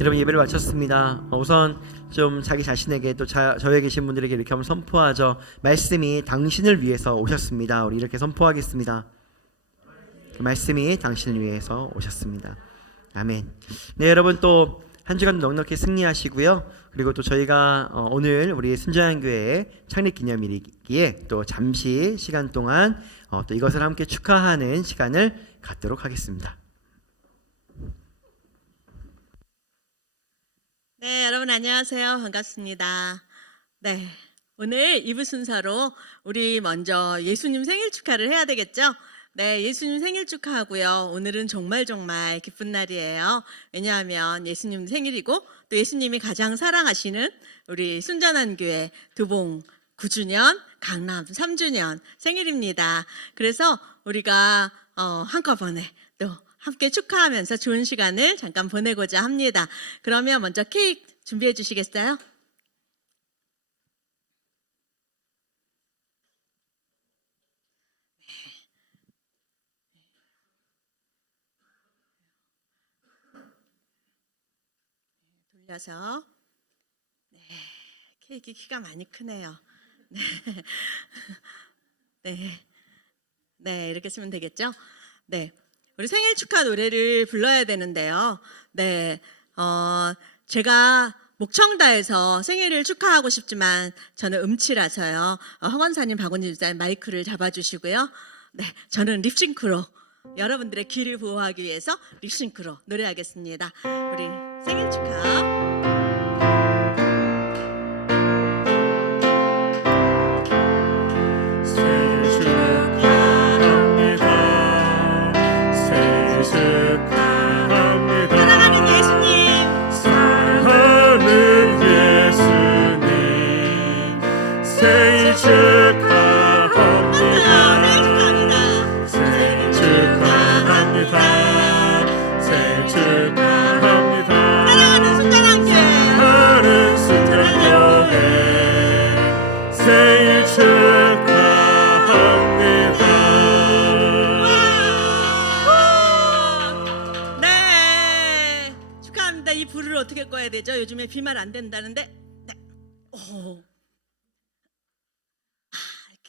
여러분, 예배를 마쳤습니다. 우선 좀 자기 자신에게 또 저에 계신 분들에게 이렇게 한번 선포하죠. 말씀이 당신을 위해서 오셨습니다. 우리 이렇게 선포하겠습니다. 그 말씀이 당신을 위해서 오셨습니다. 아멘. 네, 여러분 또 한 주간 넉넉히 승리하시고요. 그리고 또 저희가 오늘 우리 순자연교회의 창립기념일이기에 또 잠시 시간 동안 또 이것을 함께 축하하는 시간을 갖도록 하겠습니다. 네, 여러분 안녕하세요. 반갑습니다. 네, 오늘 2부 순서로 우리 먼저 예수님 생일 축하를 해야 되겠죠? 네, 예수님 생일 축하하고요. 오늘은 정말 기쁜 날이에요. 왜냐하면 예수님 생일이고 또 예수님이 가장 사랑하시는 우리 순전한교회 두봉 9주년, 강남 3주년 생일입니다. 그래서 우리가 한꺼번에 또 함께 축하하면서 좋은 시간을 잠깐 보내고자 합니다. 그러면 먼저 케이크 준비해 주시겠어요? 돌려서. 네, 케이크 키가 많이 크네요. 네, 네, 이렇게 쓰면 되겠죠? 네. 우리 생일 축하 노래를 불러야 되는데요. 네, 제가 목청다에서 생일을 축하하고 싶지만 저는 음치라서요. 허건사님, 박원진 집사님 마이크를 잡아주시고요. 네, 저는 립싱크로 여러분들의 귀를 보호하기 위해서 립싱크로 노래하겠습니다. 우리 생일 축하. 생일 축하합니다. 생일 축하합니다. 축하합니다. 사랑하는 예수님. 사랑하는 예수님 생일 축하합니다. 생일 축하합니다. 생일 축하합니다. 사랑하는 순전한교회. 사랑하는 순전교회 생일 축하합니다. 네, 축하합니다. 이 불을 어떻게 꺼야 되죠? 요즘에 비말 안 된다는데. 네. 오.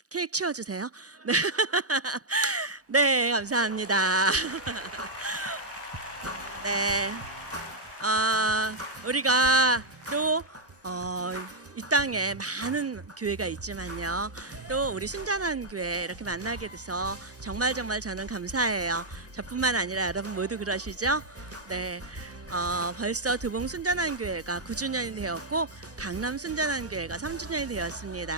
케이크 치워주세요. 네, 네, 감사합니다. 네, 우리가 또 이 땅에 많은 교회가 있지만요, 또 우리 순전한 교회 이렇게 만나게 돼서 정말 저는 감사해요. 저뿐만 아니라 여러분 모두 그러시죠? 네. 벌써 도봉 순전한 교회가 9주년이 되었고 강남 순전한 교회가 3주년이 되었습니다.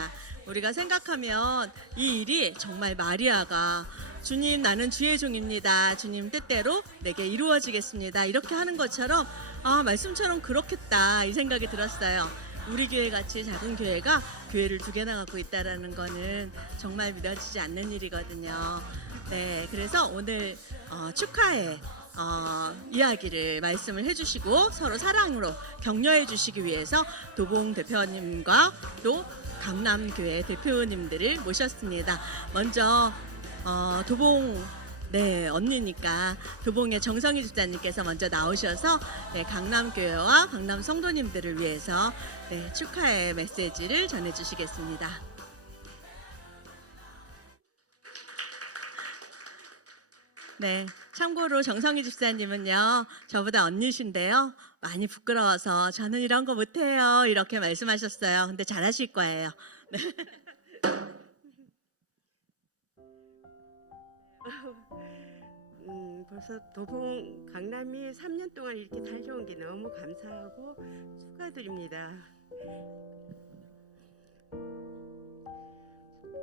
우리가 생각하면 이 일이 정말 마리아가 주님 나는 주의 종입니다. 주님 뜻대로 내게 이루어지겠습니다. 이렇게 하는 것처럼 말씀처럼 그렇겠다 이 생각이 들었어요. 우리 교회 같이 작은 교회가 교회를 2개나 갖고 있다라는 거는 정말 믿어지지 않는 일이거든요. 네, 그래서 오늘 축하해 이야기를 말씀을 해주시고 서로 사랑으로 격려해 주시기 위해서 도봉 대표님과 또 강남교회 대표님들을 모셨습니다. 먼저 도봉 언니니까 도봉의 정성희 집사님께서 먼저 나오셔서 강남교회와 강남 성도님들을 위해서 축하의 메시지를 전해주시겠습니다. 네, 참고로 정성희 집사님은요 저보다 언니신데요 많이 부끄러워서 저는 이런 거 못해요 이렇게 말씀하셨어요. 근데 잘하실 거예요. 네. 벌써 도봉 강남이 3년 동안 이렇게 달려온 게 너무 감사하고 축하드립니다.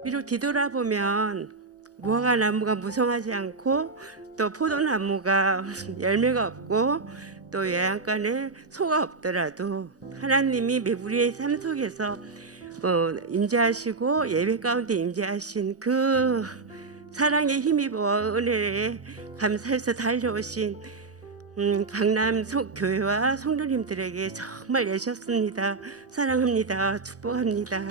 비록 뒤돌아보면 무화과 나무가 무성하지 않고 또 포도나무가 열매가 없고 또 외양간에 소가 없더라도 하나님이 우리의 삶 속에서 임재하시고 예배 가운데 임재하신 그 사랑에 힘입어 은혜에 감사해서 달려오신 강남 교회와 성도님들에게 정말 애셨습니다. 사랑합니다. 축복합니다.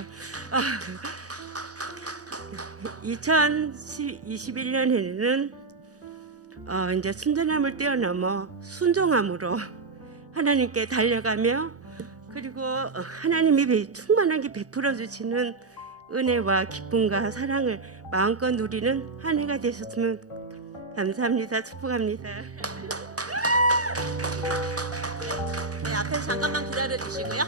2021년에는 이제 순전함을 뛰어넘어 순종함으로 하나님께 달려가며 그리고 하나님이 충만하게 베풀어 주시는 은혜와 기쁨과 사랑을 마음껏 누리는 한 해가 되셨으면 감사합니다. 축복합니다. 네, 앞에서 잠깐만 기다려 주시고요.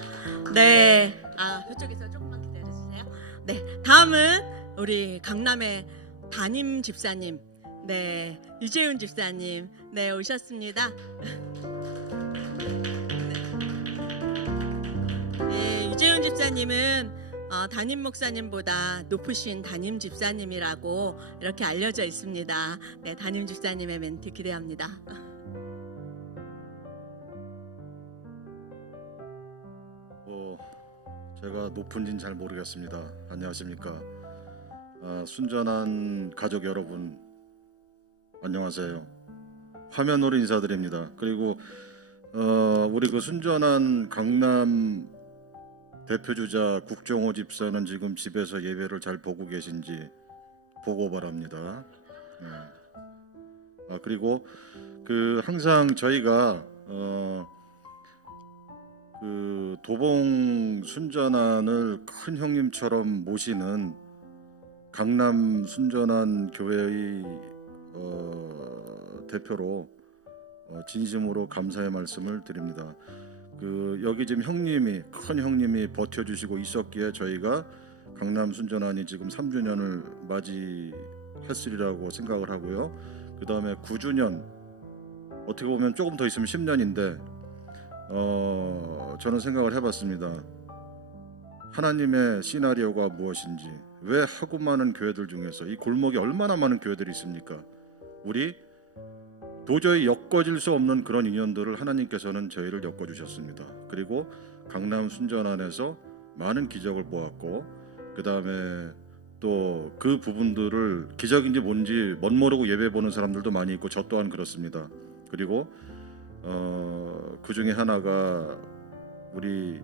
네, 그쪽에서 조금만 기다려 주세요. 네, 다음은 우리 강남의 담임 집사님, 네, 유재훈 집사님, 네, 오셨습니다. 네, 유재훈 집사님은 담임 목사님보다 높으신 담임 집사님이라고 이렇게 알려져 있습니다. 네, 담임 집사님의 멘트 기대합니다. 제가 높은지는 잘 모르겠습니다. 안녕하십니까? 순전한 가족 여러분, 안녕하세요. 화면으로 인사드립니다. 그리고 우리 그 순전한 강남 대표주자 국정호 집사는 지금 집에서 예배를 잘 보고 계신지 보고 바랍니다. 그리고 그 항상 저희가 그 도봉 순전한을 큰 형님처럼 모시는 강남 순전한 교회의 대표로 진심으로 감사의 말씀을 드립니다. 그 여기 지금 큰 형님이 버텨주시고 있었기에 저희가 강남 순전한이 지금 3주년을 맞이했으리라고 생각을 하고요. 그 다음에 9주년, 어떻게 보면 조금 더 있으면 10년인데 저는 생각을 해봤습니다. 하나님의 시나리오가 무엇인지, 왜 하고 많은 교회들 중에서 이 골목에 얼마나 많은 교회들이 있습니까? 우리 도저히 엮어질 수 없는 그런 인연들을 하나님께서는 저희를 엮어주셨습니다. 그리고 강남 순전안에서 많은 기적을 보았고, 그 다음에 또 그 부분들을 기적인지 뭔지 멋모르고 예배 보는 사람들도 많이 있고 저 또한 그렇습니다. 그리고 그 중에 하나가 우리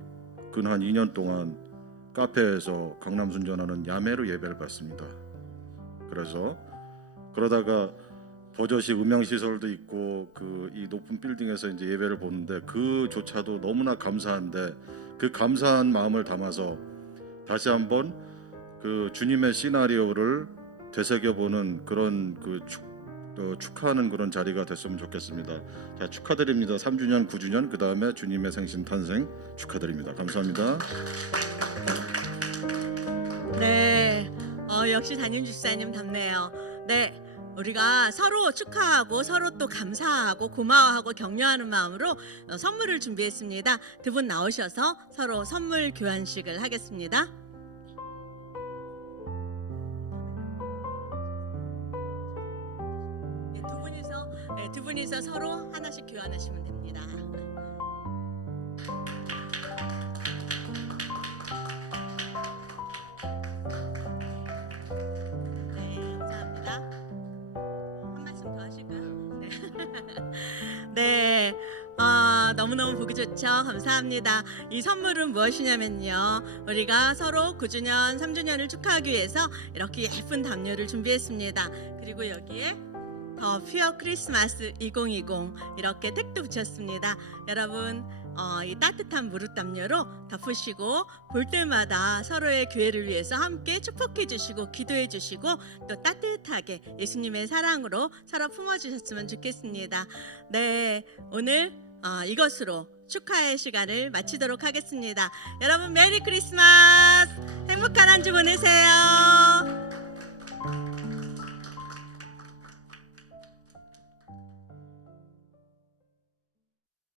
근 한 2년 동안 카페에서 강남 순전하는 야매로 예배를 받습니다. 그래서 그러다가 버젓이 음향 시설도 있고 그 이 높은 빌딩에서 이제 예배를 보는데 그조차도 너무나 감사한데, 그 감사한 마음을 담아서 다시 한번 그 주님의 시나리오를 되새겨보는 그런 축하하는 그런 자리가 됐으면 좋겠습니다. 자, 축하드립니다. 3주년, 9주년, 그 다음에 주님의 생신 탄생 축하드립니다. 감사합니다. 네, 역시 담임 집사님 답네요. 네, 우리가 서로 축하하고 서로 또 감사하고 고마워하고 격려하는 마음으로 선물을 준비했습니다. 두 분 나오셔서 서로 선물 교환식을 하겠습니다. 네, 두 분이서 서로 하나씩 교환하시면 됩니다. 네, 감사합니다. 한 말씀 더 하실까요? 네. 네. 너무너무 보기 좋죠. 감사합니다. 이 선물은 무엇이냐면요, 우리가 서로 9주년, 3주년을 축하하기 위해서 이렇게 예쁜 담요를 준비했습니다. 그리고 여기에 더 퓨어 크리스마스 2020 이렇게 택도 붙였습니다. 여러분, 이 따뜻한 무릎 담요로 덮으시고 볼 때마다 서로의 교회를 위해서 함께 축복해 주시고 기도해 주시고 또 따뜻하게 예수님의 사랑으로 서로 품어주셨으면 좋겠습니다. 네, 오늘 이것으로 축하의 시간을 마치도록 하겠습니다. 여러분, 메리 크리스마스! 행복한 한 주 보내세요.